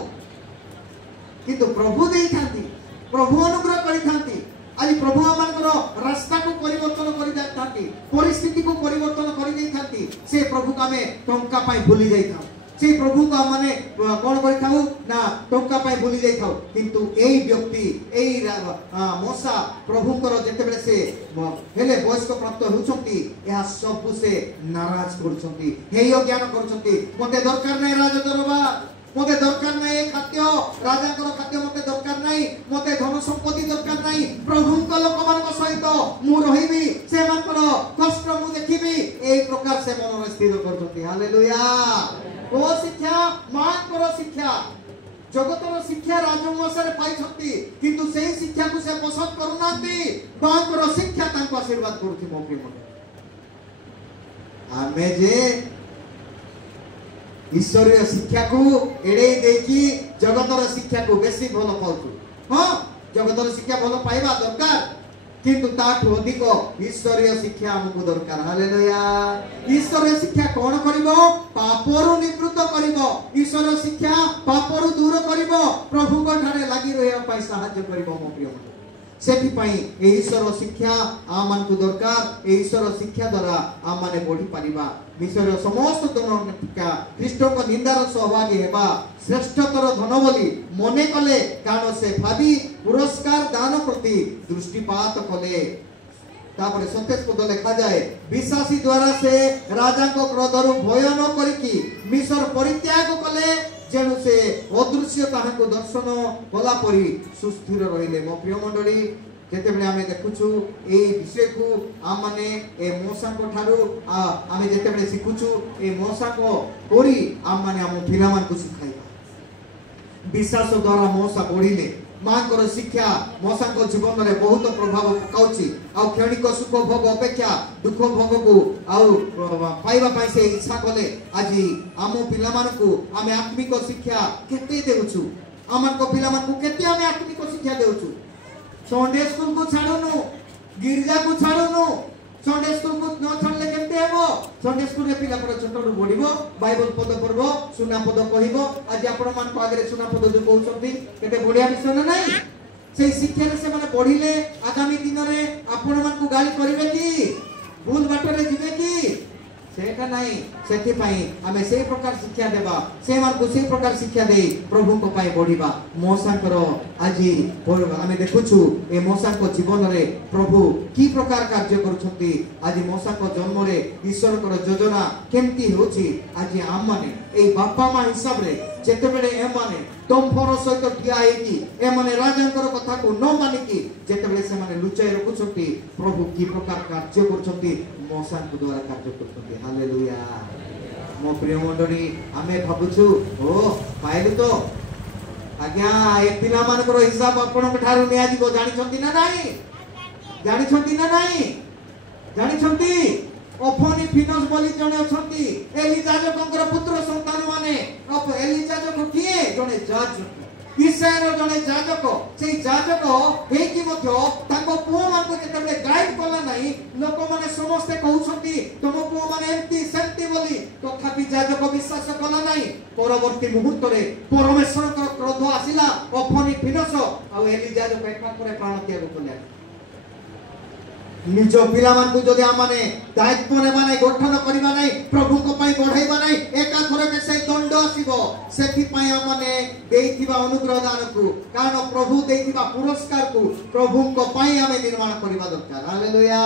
किंतु प्रभु देइथांती प्रभु अनुग्रह करिथांती आज प्रभु आमानकर रास्ता को परिवर्तन करि जाइथांती परिस्थिति को परिवर्तन करि दैथांती से प्रभु का में टंका पाई भूली जाइथाउ से प्रभु को माने कोन करिथाउ ना टंका पाई भूली जाइथाउ किंतु एई व्यक्ति एई मोसा प्रभुकर जेतेबेले से हेले वयस्क प्राप्त होछंती या सब से नाराज करछंती हेय ज्ञान करछंती मते दरकार नै राज दरबार मते दरकार नै खाद्य राजाकर खाद्य मते दरकार नै मते धन संपत्ति दरकार नै प्रभुक लोक मानक सहित मु रहिबी से मानकर कष्ट मु देखिबी एई प्रकार से मन में स्थिर करछंती हालेलुया ओ शिक्षा मानकर शिक्षा जगतर शिक्षा राजवंशरे पाइछंती किंतु सेही शिक्षा को से पसंद करूनांती मानकर शिक्षा तांको आशीर्वाद करूथि मो प्रिय आमे जे ईश्वरीय शिक्षा को एड़े देकी जगतर शिक्षा को बेसी भलो पाउछु हां जगतर शिक्षा भलो पाइबा दरकार किंतु ताठु अधिक ईश्वरीय शिक्षा हमको दरकार हालेलुया ईश्वरीय शिक्षा कोन करिवो पापरु निवृत्त करिवो ईश्वरीय शिक्षा पापरु दूर करिवो प्रभु को ठारे लागि रहया पई सहाय्य करिवो मो प्रिय सेठी पई ईश्वर शिक्षा आमान को दरकार ईश्वर शिक्षा द्वारा आमाने बढ़ी पारिबा विषय समस्त धन कृष्ण को निंदार सहभागी हेबा श्रेष्ठतर धन बोली मने कले कारण से भाबी पुरस्कार दान प्रति दृष्टिपात कले तापर 27 पद लिखा जाए विश्वासी द्वारा से राजा को क्रोधरु भय न करिकी मिसर परित्याग कले जेनु से अदृश्य ताहा को दर्शन कला परी सुस्थिर रहिले मो प्रिय मंडली जेते बेले आमे देखुछु ए विषय को आम माने ए मोसा को ठारू आमे जेते बेले सिखुछु ए मोसा को कोरी आम माने आम पिला मान को सिखाइबा विश्वास द्वारा मोसा बढ़िले मां को शिक्षा मोसा को जीवन रे बहुत प्रभाव पकाउची आ क्षणिक सुख भोग अपेक्षा दुख भोग को आ पाइबा पाई से इच्छा कले आज आम पिला मान को आमे आत्मिक शिक्षा केते देउछु आमन को पिला मान को केते आमे आत्मिक शिक्षा देउछु संडे स्कूल को छाड़नु गिरजा को छाड़नु संडे स्कूल को न छाड़ले केते हेबो संडे स्कूल रे पिला पर छोटरू बढ़िबो बाइबल पद पढ़बो सुना पद कहिबो आज आपण मान को आगे सुना पद जो कहउछथि केते बढ़िया विषय न नाही से शिक्षा रे से माने पढ़िले आगामी दिन रे आपण मान को गाली करिवे की भूल बाटर रे जिवे की सेटा नाही सेति पई हमें से प्रकार शिक्षा देबा से मान को से प्रकार शिक्षा दे प्रभु को पाई बढ़िबा मोसा करो आजी हमें देखुछु ए मोसा को जीवन रे प्रभु की प्रकार कार्य करूछंती आज मोसा को जन्म रे ईश्वर को योजना केमती होची आज आम माने ए बापा मा हिसाब रे जेते बेले ए माने तुम फरो सहित ठिया हेकी ए माने राजांकर कथा को न मानिकी जेते बेले से माने लुचाई रखुछंती प्रभु की प्रकार कार्य करूछंती मोसा को द्वारा कार्य करूछंती हालेलुया मो प्रिय मंडली आमे भाबुछु ओ पाइलु तो आज्ञा ए पिला मानकर हिसाब आपण के ठारू निया जीवो जानि छंती ना नाही जानि छंती ना नाही जानि छंती ओफोनी फिनोस बोली जने अछंती एलिजाजकंकर पुत्र संतान माने अप एलिजाजक किए जने जाजक इस्राएल जने जाजक से जाजक हे कि मध्य ताको पुओ मान को जेते गाइड कला नाही लोक माने समस्त कहउछंती तुम पुओ माने एंती सेंती बोली तथापि जाजक विश्वास कला नाही परवर्ती मुहूर्त रे परमेश्वर को क्रोध आसिला ओफोनी फिनोस आ एलिजाजक एका करे प्राण त्याग कले निज पिला मान को जदि आमाने दायित्व नेबा नै गठन करिबा नै प्रभु को पई बढ़ाइबा नै एका थोर के से दंड आसीबो सेथि पई आमाने देइथिबा अनुग्रह दान को कारण प्रभु देइथिबा पुरस्कार को प्रभु को पई आमे निर्माण करिबा दरकार हालेलुया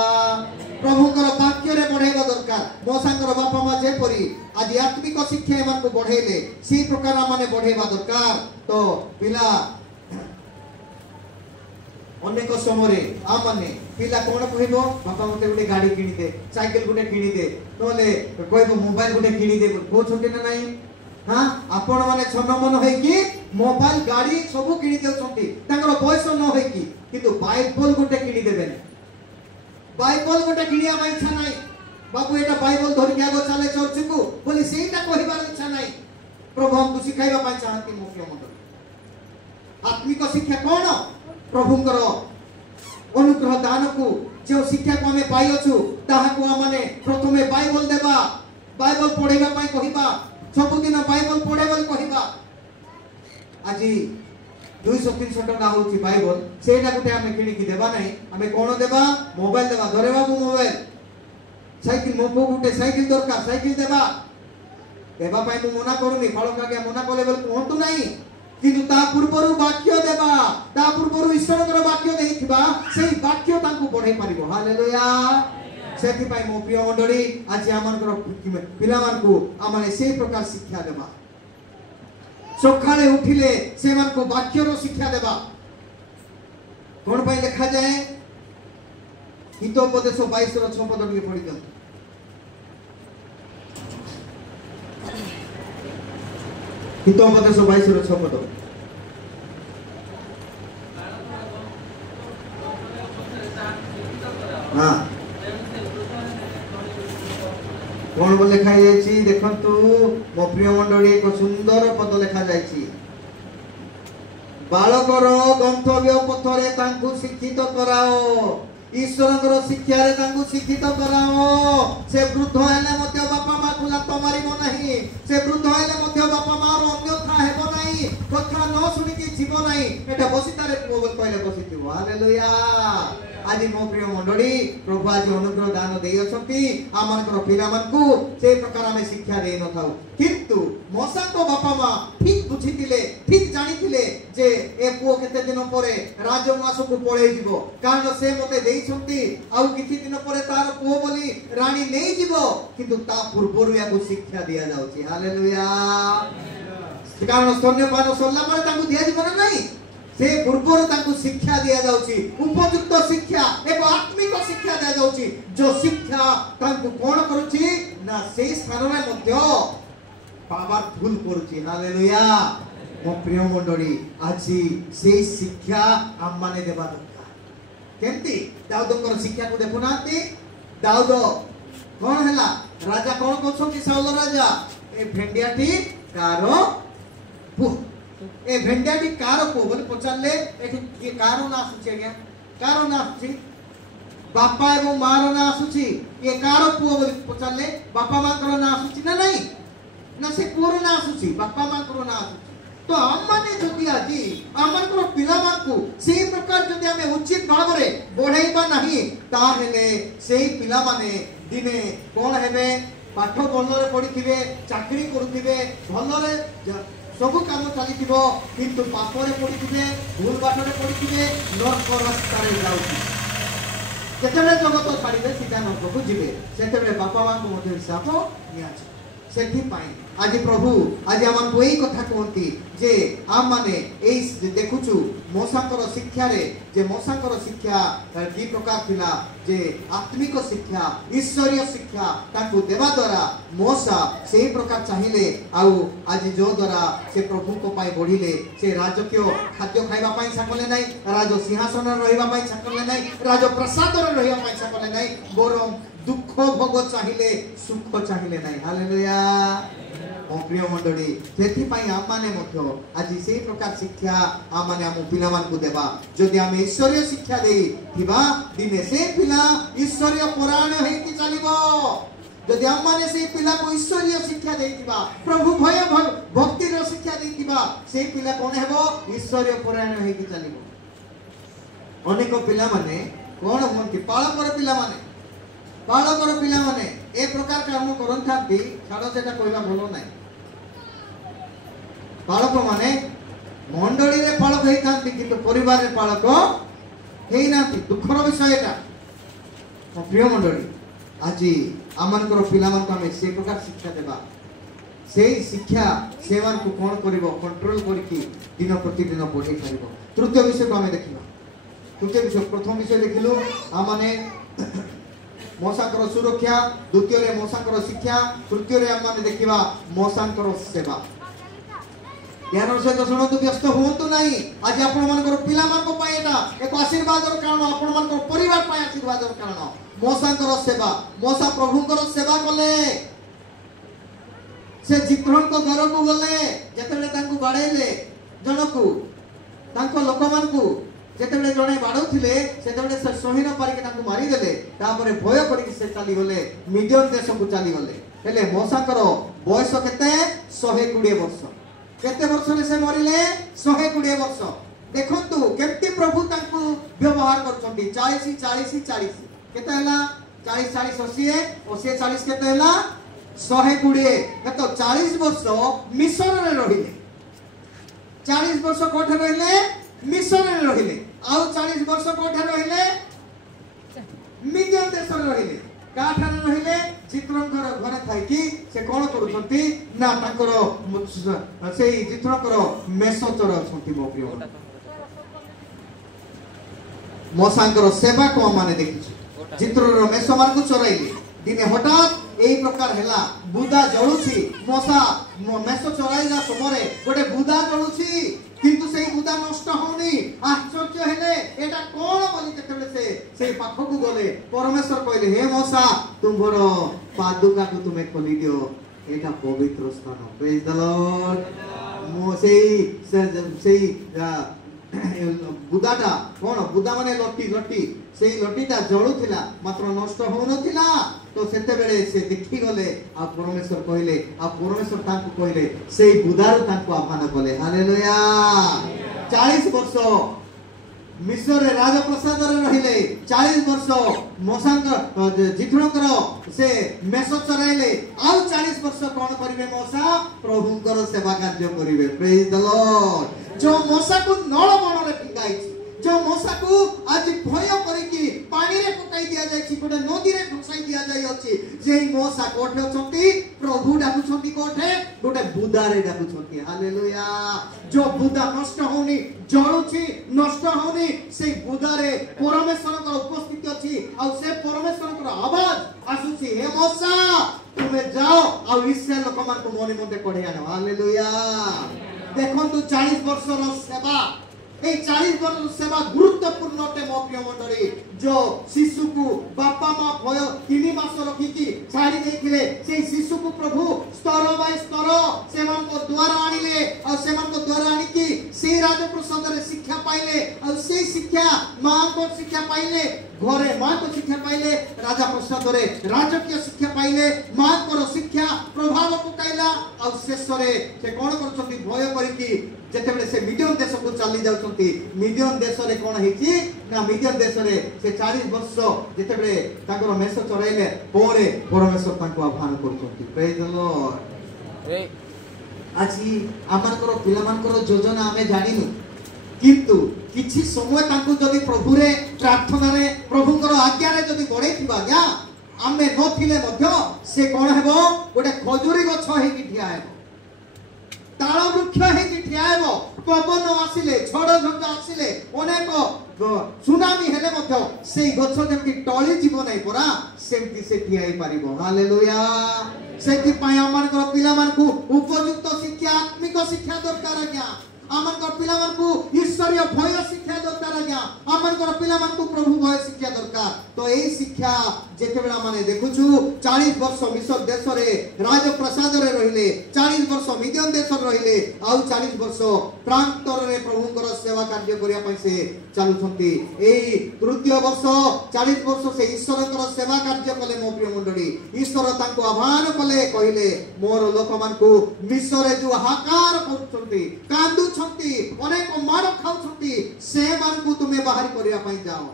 प्रभु को वाक्य रे बढ़ाइबा दरकार मोसांकर बापा मा जे परी आज आत्मिक शिक्षा मान को बढ़ाइले सी प्रकार आमाने बढ़ाइबा दरकार तो पिला अनेक समय आमने पिला कोन कहबो बापा मते गुटे गाड़ी किनी दे साइकिल गुटे किनी दे तोले कहबो मोबाइल गुटे किनी दे को छोटे ना नाही हां आपण माने छन मन होई कि मोबाइल गाड़ी सब किनी देउछंती तांगर बयस न होई कि किंतु बाइबल गुटे किनी देबे बाइबल गुटे किनिया माई इच्छा नाही बाबू एटा बाइबल धरि के आगो चले चर्च को बोली सेटा कहिबार इच्छा नाही प्रभु हमकु सिखाइबा पाई चाहती मुख्य मंडल आत्मिक शिक्षा कोन प्रभुंकर अनुग्रह दान को जो शिक्षा को हमें पाई अछु ताहा को माने प्रथमे बाइबल देबा बाइबल पढेबा पई कहिबा सब दिन बाइबल पढेबा कहिबा आज 200-300 टका होची बाइबल सेटा गुटे हमें किनी की देबा नै हमें कोन देबा मोबाइल देबा धरे बाबू मोबाइल साइकिल मोको गुटे साइकिल दरकार साइकिल देबा पई मु मना करूनी फळ कागे मना कले बेल कोहतु नाही किंतु ता पूर्वरु वाक्य देबा ता पूर्वरु ईश्वरकर वाक्य देइथिबा सेही वाक्य तांकु बढ़ाई परिबो हालेलुया सेथि पई मो प्रिय मंडली आज आमानकर पिला मानकु आमाने सेही प्रकार शिक्षा देबा सकाळे उठिले से मानकु वाक्य रो शिक्षा देबा कोन पई लिखा जाए हितोपदेश 22 रो 6 पद के पढि दन हितोपदेश 22 रो 6 पद हां कोन बोले लिखा जायछि देखंतु मो प्रिय मंडली एक सुंदर पद लिखा जायछि बालकर गंतव्य पथरे तांकु शिक्षित कराओ ईश्वरकर शिक्षा रे तांकु शिक्षित कराओ से वृद्ध हेले मध्य बापा मा को लात मारिबो नाही से वृद्ध हेले मध्य बापा मा रो अन्यथा हेबो नाही कथा न सुनि कि जीव नाही एटा बसितारे मोबाइल पहिले बसिथिबो हालेलुया आज मो प्रिय मंडली प्रभु आज अनुग्रह दान देई अछंती आमानकर पिला मानकु से प्रकार हमें शिक्षा देई न थाउ किंतु मोसा को बापा मा ठीक बुझितिले ठीक जानितिले जे ए पुओ केते दिन परे राजवास को पळेई जीवो कारण से मते देई छंती आउ किछि दिन परे तार पुओ बोली रानी नै जीवो किंतु ता पूर्वरु याको शिक्षा दिया जाउची हालेलुया कारण स्तन्यपान सरला परे तांकु दिया जीवन नै से पूर्वर तांको शिक्षा दिया जाउची उपयुक्त शिक्षा एक आत्मिक शिक्षा दिया जाउची जो शिक्षा तांको कोन करूची ना से स्थान रे मध्य पावरफुल करूची हालेलुया मो प्रिय मंडली आज से शिक्षा हम माने देबा दरकार केमती दाऊदकर शिक्षा को देखु नाती दाऊद कोन हला राजा कोन कोछोटी साउल राजा ए भेंडियाटी कारो पु ए भेंडियाटी कारो पु बोले पचारले एठी कारो ना आसुची गया कारो ना आसुची बापा एवं मारो ना आसुची ए कारो पु बोले पचारले बापा मां करो ना आसुची ना नहीं ना से पुरो ना आसुची बापा मां करो ना आसुची तो आम्माने जदि आजी आमन को पिला मानकु सेही प्रकार जदि हमें उचित भावरे बढ़ाइबा नाही ता हेले सेही पिला माने दिने कोन हेबे पाठ भलरे पढिथिबे चाकरी करूथिबे भलरे सब काम चलीथिबो किंतु पापरे पढिथिबे भूल बाटरे पढिथिबे नरक रास्तारे जाउथि केतेबे जगत छाड़िबे सीधा नरक को जिबे सेतेबे बापा मां को मधे हिसाब नियाछ सेथि पाई आज प्रभु आज आमन को एई कथा कहंती जे आम माने एई देखुछु मोसाकर शिक्षा रे जे मोसाकर शिक्षा की प्रकार थिला जे आत्मिक शिक्षा ईश्वरीय शिक्षा ताकू देवा द्वारा मोसा सेही प्रकार चाहिए आउ आज जो द्वारा से प्रभु को पाई बढ़िले से राजकीय खाद्य खाइबा पाई सकले नै राज सिंहासन रहिबा पाई सकले नै राज प्रसाद रे रहिबा पाई सकले नै बरम दुख भोग चाहिए सुख चाहिए नै हालेलुया ओ प्रिय मंडली सेथि पाई आम माने मध्य आज से प्रकार शिक्षा आम माने आम पिला मान को देबा जदि आम ईश्वरीय शिक्षा देई थिबा दिने से पिला ईश्वरीय पुराण हेति चलिबो जदि आम माने से पिला को ईश्वरीय शिक्षा देई थिबा प्रभु भय भक्ति रो शिक्षा देई थिबा से पिला कोन हेबो ईश्वरीय पुराण हेति चलिबो अनेक पिला माने कोन होंती पाळकर पिला माने ए प्रकार काम करथांती छाड़ सेटा कहला भलो नै पालक माने मंडली रे पालक हेतांती किंतु परिवार रे पालक हेई नांती दुखर विषय एटा प्रिय मंडली आज आमनकर पिला मान को हम से प्रकार शिक्षा देबा से शिक्षा सेवन को कोन करबो कंट्रोल करके दिन प्रतिदिन बढ़े करबो तृतीय विषय को हम देखिबा तृतीय विषय प्रथम विषय देखिलो आमाने मोसाकर सुरक्षा द्वितीय रे मोसाकर शिक्षा तृतीय रे हम माने देखिबा मोसाकर सेवा ध्यान सहित शुणु व्यस्त हुंतु नहीं आज आपण मानकर पिला मान को पाए एटा एक आशीर्वाद रो कारण आपण मानकर परिवार पाए आशीर्वाद रो कारण मोसाकर सेवा मोसा प्रभुकर सेवा कले से चित्रण को घर को गले जेतेले तांको बाड़ेले जनकु तांको लोक मान को जेतेले जणे बाडौथिले सेतेले से सही न पारि के तांको मारी देले तापरे भय करी से चली गले मिडियन देश को चली गले हेले मोसाकर बयस केते 120 वर्ष केते वर्ष रे से मरिले 120 वर्ष देखंतु केमती प्रभु तांको व्यवहार करछंती 40 40 40 केते हला 40 40 80 40 केते हला 120 तो 40 वर्ष मिशन रे रहिले 40 वर्ष कोठे रहिले मिशन रे रहिले आउ 40 वर्ष कोठे रहिले मिडियन देश रे रहिले काठान रहिले चित्रंकर घरे थाई कि से कोन करूछंती ना तांकर सेही चित्रंकर मेसो चोर छंती मो प्रिय मोसांकर सेवा को माने देखिछु चित्रर मेसो मार को चोराइले दिने हठात एई प्रकार हैला बुदा जळुछि मोसा मेसो चोराइला समरे गोटे बुदा जळुछि किंतु से बुदा नष्ट होनी आश्चर्य हेले एटा कोन बोली केतेबे से पाखो को गले परमेश्वर कहले हे मोसा तुमर पादुका को तुमे खोली दियो एटा पवित्र स्थान प्रेज द लॉर्ड मो सेई बुदाटा कोन बुदा माने लट्टी सेई लट्टीटा जळुथिला मात्र नष्ट होउनथिला तो सेते बेले से देखि गले आ परमेश्वर कहले आ परमेश्वर तांको कहले सेई बुदार तांको आह्वान कले हालेलुया 40 वर्ष मिस्र रे राजप्रसाद रे रहिले 40 वर्ष मोसांकर जिथुणकर से मेसो चराइले आ 40 वर्ष कोन करिवे मोसा प्रभुकर सेवा कार्य करिवे प्रेज द लॉर्ड जो मोसा को नळ बण रे फिंगाइछि जो मोसा को आज भय करिकि पानी रे पकाई दिया जाय छि गोटे नदी रे ढुसाई दिया जाय ଅଛି ଯେ ମୋସା କୋଠେ ଅଛନ୍ତି ପ୍ରଭୁ ଡାକୁଛନ୍ତି କୋଠେ ଗୋଟେ ବୁଦାରେ ଡାକୁଛନ୍ତି ହାଲେଲୁୟା जो बुदा नष्ट होनी जळुची नष्ट होनी से बुदारे परमेश्वरक उपस्थिति अछि आ से परमेश्वरक आवाज आसुची हे मोसा तुमे जाओ आ इस्राएल लोक मान को मोनि मते कढे आनो हालेलुया देखंतु 40 वर्षर सेवा এই 40 वर्ष सेवा गुरुत्वपूर्ण अटे मो प्रिय मंडली जो शिशु को बापा मां भय 3 मास रखी की छाड़ी देथिले से शिशु को प्रभु स्तर बाय स्तर सेमान को द्वारा आनिले और सेमान को द्वारा आनी की से राजप्रसाद रे शिक्षा पाइले और से शिक्षा मां को शिक्षा पाइले घरे मां को शिक्षा पाइले राजा प्रसाद रे राजकीय शिक्षा पाइले मां को शिक्षा प्रभाव पकाइला और शेष रे से कोन करछथि भय करी की जेतेबेले से मिडियन देश को चली जाउछंती मिडियन देश रे कोन हेची ना मिडियन देश रे से 40 वर्ष जेतेबेले ताकर मेष चराइले पोरे परमेश्वर ताको आह्वान करछंती प्रेज द लॉर्ड आजी आमानकर पिलामानकर योजना हमें जानिनु किंतु किछि समय ताको जदी प्रभु रे प्रार्थना रे प्रभुकर आज्ञा रे जदी बढै थिबा आज्ञा आमे नथिले मध्य से कोन हेबो गोटे खजुरी गछ हेकी ठिया हेबो ताल वृक्ष हेकी ठिया हेबो पवन आसिले झड़ झंझा आसिले अनेक सुनामी हेले मध्य से गछ जेमति टळी जीव नै परा सेमति से ठिया हे पारिबो हालेलुया सेति पय आमान को पिला मान को उपयुक्त शिक्षा आत्मिक शिक्षा दरकार आज्ञा आमान को पिला मान को ईश्वरीय भय शिक्षा दरकार आज्ञा आमान को पिला मान को प्रभु भय शिक्षा दरकार तो एई शिक्षा जेतेबेला माने देखुछु 40 वर्ष मिस्र देश रे राज प्रसाद रे रहिले 40 वर्ष मिडियन देश रे रहिले आउ 40 वर्ष प्रांतर रे प्रभुकर सेवा कार्य करिया पई से चालुछंती एई तृतीय वर्ष 40 वर्ष से ईश्वरकर सेवा कार्य कले मो प्रिय मंडली ईश्वर तांको आह्वान कले कहिले मोर लोक मान को मिस्र रे जो हाकार करछंती कांदु छंती अनेक मार खाउछंती से मान को तुमे बाहर करिया पई जाओ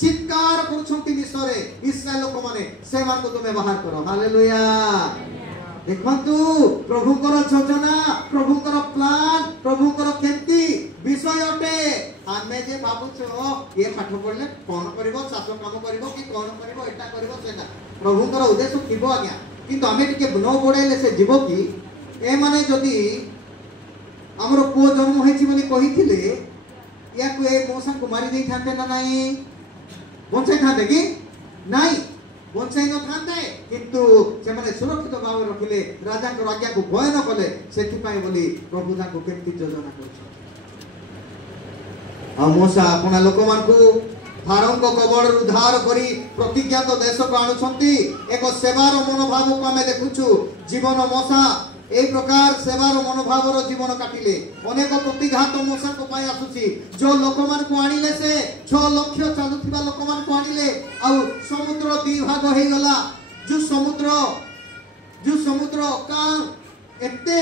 चित्कार करछंती मिस्र रे इस्राएल लोक माने से मान को तुमे बाहर करो हालेलुया देखंतु प्रभुकर योजना प्रभुकर प्लान प्रभुकर केंती विषय अटे आमे जे बाबुछो ये पाठ पढले कोन करबो चाष काम करबो कि कोन करबो एटा करबो सेटा प्रभुकर उद्देश्य थिबो आज्ञा किंतु आमे टिके न बढाइले से जीवो कि ए माने जदी हमरो पो जन्म होइछि बोली कहिथिले या को ए मौसा को मारी देई थाते ना नाही बंचाई थाते कि नाही बंचाई न थाते किंतु से माने सुरक्षित भाव रखिले राजा को आज्ञा को भय न कले सेति पाई बोली प्रभु ता को केति योजना करछ आ मौसा अपना लोक मान को फारंग कबड़ उद्धार करी प्रतिज्ञात देश को आनुछंती एक सेवार मनोभाव को हमें देखुछु जीवन मौसा ए प्रकार सेवार मनोभाव रो जीवन काटिले अनेक प्रतिघात मौसा को पाई आसुची जो लोक मान को आनिले से 6 लाख चालुथिबा लोक मान को आनिले आ समुद्र दी भाग हे गला जो समुद्र का एते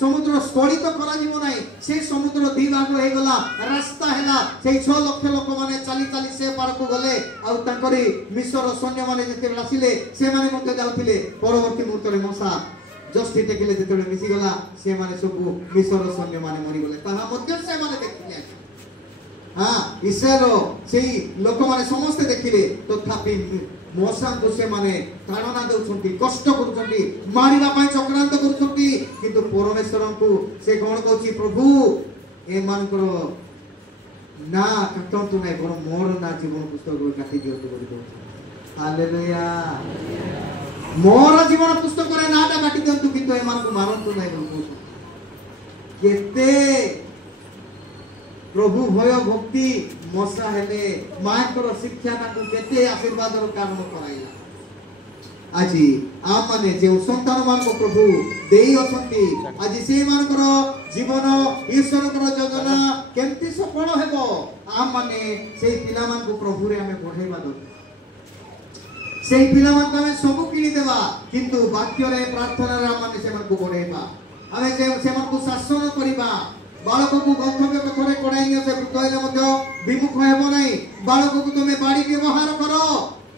समुद्र स्फोड़ित करा जीव नाही से समुद्र दी भाग हे गला रास्ता हैला से 6 लाख लोक माने चाली चाली से पार को गले आ तंकरी मिस्र सैन्य माने जते आसिले से माने मते जाउथिले परवर्ती मुहूर्त रे मौसा जस्ट टेकिले जेते मिसी गला से माने सब मिस्र सैन्य माने मरि गले ताहा मध्य से माने देखिले हां इस्राएल सेही लोक माने समस्त देखिले तथापि मौसा को से माने ताड़ना देउछंती कष्ट करूछंती मारिबा पई चक्रांत करूछंती किंतु परमेश्वर को से कोन कहूची प्रभु ए मानकर ना कटंतु नै पर मोर ना जीवन पुस्तक रो काटी दियो तो बोली कहूची हालेलुया मोर जीवन पुस्तक रे नाटा काटी दियंतु किंतु ए मान को मारंतु नै बोली केते प्रभु भय भक्ति मौसा हेले माकर शिक्षा ताको केते आशीर्वाद रो कारण कराइला आजी आ माने जे संतान मान को प्रभु देई असंती आजी से मानकर जीवन ईश्वर कर योजना केमती सफल हेबो आ माने से पिला मान को प्रभु रे हमें बढ़ाइबा दो से पिला मान को हमें सब किनी देबा किंतु वाक्य रे प्रार्थना रे माने से मान को बढ़ाइबा हमें से मान को शासन करिबा बालक को गंतव्य पथरे कोडाइनियो से कहले मध्य विमुख हेबो नाही बालक को तुमे बाड़ी व्यवहार करो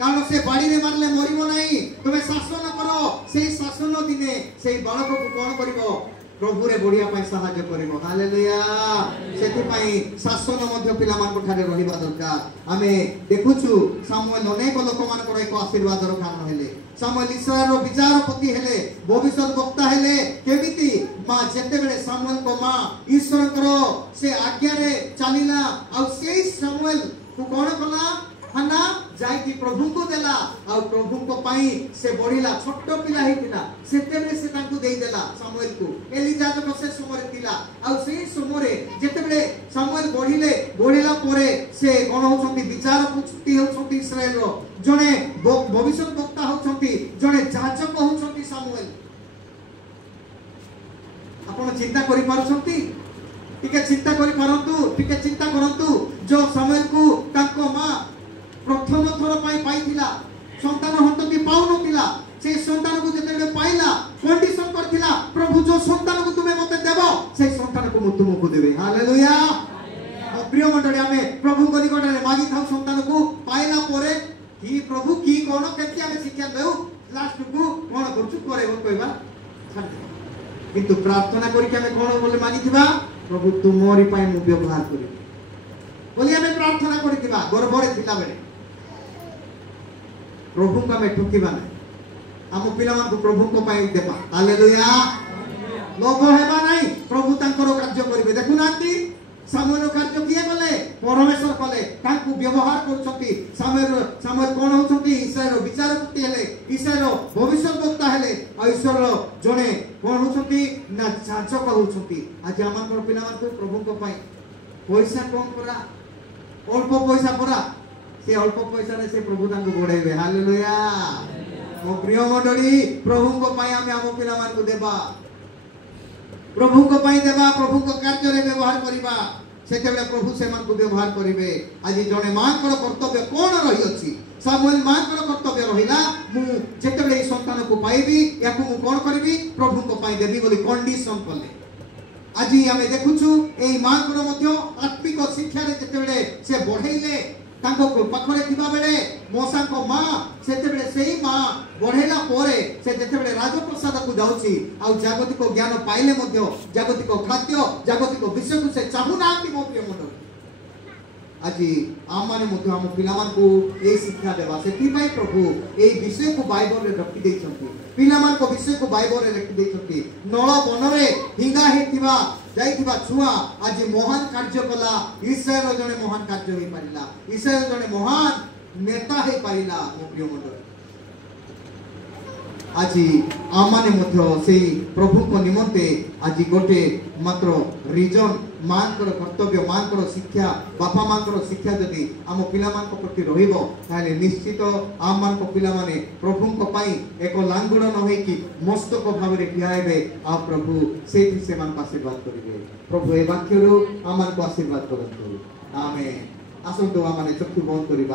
कारण से बाड़ी रे मारले मरिबो नाही तुमे शासन करो सेही शासन दिने सेही बालक को कोन करिवो प्रभु रे बढ़िया पई सहाय्य करिवो हालेलुया ସେଥିପାଇଁ ଶାସନ ମଧ୍ୟ ପିଲାମାନଙ୍କ ଠାରେ ରହିବା ଦରକାର। ଆମେ ଦେଖୁଛୁ ସାମୁଏଲ ଅନେକ ଲୋକମାନଙ୍କର ଏକ ଆଶୀର୍ବାଦର କାରଣ ହେଲେ। ସାମୁଏଲ ଇସ୍ରାଏଲର ବିଚାରପତି ହେଲେ, ଭବିଷ୍ୟତ ବକ୍ତା ହେଲେ। କେମିତି ମା ଯେତେବେଳେ ସାମୁଏଲଙ୍କ ମା ଈଶ୍ୱରଙ୍କର ସେ ଆଜ୍ଞାରେ ଚାଲିଲା ଆଉ ସେଇ ସାମୁଏଲ କୁ କଣ କଲା ହାନା ଯାଇକି ପ୍ରଭୁଙ୍କୁ ଦେଲା ଆଉ ପ୍ରଭୁଙ୍କ ପାଇଁ ସେ ବଢିଲା। ଛୋଟ ପିଲା ହେଇଥିଲା ସେତେବେଳେ ସେ ତାଙ୍କୁ ଦେଇଦେଲା ସାମୁଏଲକୁ। ଏଲି ଯାଜକ ସେ ସମୟରେ ଥିଲା ଆଉ ସେଇ ସମୟରେ ଯେତେବେଳେ ସାମୁଏଲ ବଢିଲା ପରେ ସେ କଣ ହଉଛନ୍ତି ବିଚାରପତି ହଉଛନ୍ତି ଇସ୍ରାଏଲର। ଜଣେ ଭବିଷ୍ୟତ ବକ୍ତା ହଉଛନ୍ତି, ଜଣେ ଯାଜକ ହଉଛନ୍ତି ସାମୁଏଲ। ଆପଣ ଚିନ୍ତା କରିପାରୁଛନ୍ତି? ଟିକେ ଚିନ୍ତା କରିପାରନ୍ତୁ, ଟିକେ ଚିନ୍ତା କରନ୍ତୁ। ଯୋ ସାମୁଏଲକୁ ତାଙ୍କ ମା ପ୍ରଥମ ଥର ପାଇଁ ପାଇଥିଲା, ସନ୍ତାନ ହନ୍ତତି ପାଉନଥିଲା। ସେ ସନ୍ତାନକୁ ଯେତେବେଳେ ପାଇଲା କଣ୍ଡିସନ କରିଥିଲା, ପ୍ରଭୁ ଯୋ ସନ୍ତାନକୁ ତୁମେ ମତେ ଦେବ সেই ସନ୍ତାନକୁ ମୁଁ ତୁମକୁ ଦେବି। ହାଲେଲୁୟା। ପ୍ରିୟ ମଣ୍ଡଳୀ, ଆମେ ପ୍ରଭୁଙ୍କ ନିକଟରେ ମାଗିଥାଉ ସନ୍ତାନକୁ। ପାଇଲା ପରେ କି ପ୍ରଭୁ କି କଣ କେମିତି ଆମେ ଶିକ୍ଷା ଦେଉ, ଲାଷ୍ଟକୁ କଣ କରୁଛୁ କରେଇବ କହିବା ଛାଡ଼ିଦେବା। କିନ୍ତୁ ପ୍ରାର୍ଥନା କରିକି ଆମେ କଣ ବୋଲି ମାଗିଥିବା, ପ୍ରଭୁ ତୁମରି ପାଇଁ ମୁଁ ବ୍ୟବହାର କରିବି ବୋଲି ଆମେ ପ୍ରାର୍ଥନା କରିଥିବା ଗର୍ଭରେ ଥିଲାବେଳେ। ପ୍ରଭୁଙ୍କୁ ଆମେ ଠକିବା ନାହିଁ, ଆମ ପିଲାମାନଙ୍କୁ ପ୍ରଭୁଙ୍କ ପାଇଁ ଦେବା। ହାଲେଲୁୟା। ଲୋଭ ହେବା ନାହିଁ, ପ୍ରଭୁ ତାଙ୍କର କାର୍ଯ୍ୟ କରିବେ। ଦେଖୁନାହାନ୍ତି ସାମୁଏଲର କାର୍ଯ୍ୟ କିଏ କଲେ? ପରମେଶ୍ୱର କଲେ। ତାଙ୍କୁ ବ୍ୟବହାର କରୁଛନ୍ତି। ସାମୁଏଲ କଣ ହଉଛନ୍ତି? ଇସ୍ରାଏଲର ବିଚାରପତି ହେଲେ, ଇସ୍ରାଏଲର ଭବିଷ୍ୟତ ବକ୍ତା ହେଲେ ଆଉ ଇସ୍ରାଏଲର ଜଣେ କଣ ହଉଛନ୍ତି ନା ଯାଜକ ହଉଛନ୍ତି। ଆଜି ଆମର ପିଲାମାନଙ୍କୁ ପ୍ରଭୁଙ୍କ ପାଇଁ ପଇସା କମ ପରା, ଅଳ୍ପ ପଇସା ପରା, ସେ ଅଳ୍ପ ପଇସାରେ ସେ ପ୍ରଭୁ ତାଙ୍କୁ ବଢେଇବେ। ହାଲେଲୁୟା। ମୋ ପ୍ରିୟ ମଣ୍ଡଳୀ, ପ୍ରଭୁଙ୍କ ପାଇଁ ଆମେ ଆମ ପିଲାମାନଙ୍କୁ ଦେବା, ପ୍ରଭୁଙ୍କ ପାଇଁ ଦେବା, ପ୍ରଭୁଙ୍କ କାର୍ଯ୍ୟରେ ବ୍ୟବହାର କରିବା। ସେତେବେଳେ ପ୍ରଭୁ ସେମାନଙ୍କୁ ବ୍ୟବହାର କରିବେ। ଆଜି ଜଣେ ମାଙ୍କର କର୍ତ୍ତବ୍ୟ କଣ ରହିଅଛି? ସାମୁଏଲ ମାଙ୍କର କର୍ତ୍ତବ୍ୟ ରହିଲା, ମୁଁ ଯେତେବେଳେ এই ସନ୍ତାନକୁ ପାଇବି ୟାକୁ ମୁଁ କଣ କରିବି? ପ୍ରଭୁଙ୍କ ପାଇଁ ଦେବି ବୋଲି କଣ୍ଡିସନ କଲେ। ଆଜି ଆମେ ଦେଖୁଛୁ এই ମାଙ୍କର ମଧ୍ୟ ଆତ୍ମିକ ଶିକ୍ଷାରେ ଯେତେବେଳେ ସେ ବଢେଇଲେ, ତାଙ୍କ ପାଖରେ ଥିବା ବେଳେ ମୋସାଙ୍କ ମା, ସେତେବେଳେ ସେଇ ମା ବଢେଇଲା ପରେ ସେ ଯେତେବେଳେ ରାଜପ୍ରସାଦକୁ ଯାଉଛି ଆଉ ଜାଗତିକ ଜ୍ଞାନ ପାଇଲେ ମଧ୍ୟ ଜାଗତିକ ଖାଦ୍ୟ, ଜାଗତିକ ବିଷୟକୁ ସେ ଚାହୁଁନାହାନ୍ତି। ମୋ ପ୍ରିୟ ମଣ୍ଡଳୀ, ଆଜି ଆମମାନେ ମଧ୍ୟ ଆମ ପିଲାମାନଙ୍କୁ এই ଶିକ୍ଷା ଦେବା। ସେଥିପାଇଁ ପ୍ରଭୁ এই ବିଷୟକୁ ବାଇବଲରେ ରଖି ଦେଇଛନ୍ତି, ପିଲାମାନଙ୍କ ବିଷୟକୁ ବାଇବଲରେ ଲେଖି ଦେଇଛନ୍ତି। ନଳ ବନରେ ହିଙ୍ଗା ହେଇଥିବା ଯାଇଥିବା ଛୁଆ ଆଜି ମହାନ କାର୍ଯ୍ୟ କଲା। ଇସ୍ରାଏଲର ଜଣେ ମହାନ କାର୍ଯ୍ୟ ହେଇପାରିଲା, ଇସ୍ରାଏଲ ଜଣେ ମହାନ ନେତା ହେଇପାରିଲା। ମୋ ପ୍ରିୟ ମଣ୍ଡଳୀ, ଆଜି ଆମମାନେ ମଧ୍ୟ ସେଇ ପ୍ରଭୁଙ୍କ ନିମନ୍ତେ ଆଜି ଗୋଟେ ମାତ୍ର ରିଜନ ମାଙ୍କର କର୍ତ୍ତବ୍ୟ, ମାଙ୍କର ଶିକ୍ଷା, ବାପା ମାଙ୍କର ଶିକ୍ଷା ଯଦି ଆମ ପିଲାମାନଙ୍କ ପ୍ରତି ରହିବ, ତାହେଲେ ନିଶ୍ଚିତ ଆମମାନଙ୍କ ପିଲାମାନେ ପ୍ରଭୁଙ୍କ ପାଇଁ ଏକ ଲାଙ୍ଗୁଡ଼ ନ ହେଇକି ମସ୍ତକ ଭାବରେ ଠିଆ ହେବେ ଆଉ ପ୍ରଭୁ ସେଇଠି ସେମାନଙ୍କୁ ଆଶୀର୍ବାଦ କରିବେ। ପ୍ରଭୁ ଏ ବାକ୍ୟରୁ ଆମମାନଙ୍କୁ ଆଶୀର୍ବାଦ କରନ୍ତୁ। ଆମେନ୍। ଆସନ୍ତୁ ଆମମାନେ ଚକ୍ଷୁ ବନ୍ଦ କରିବା।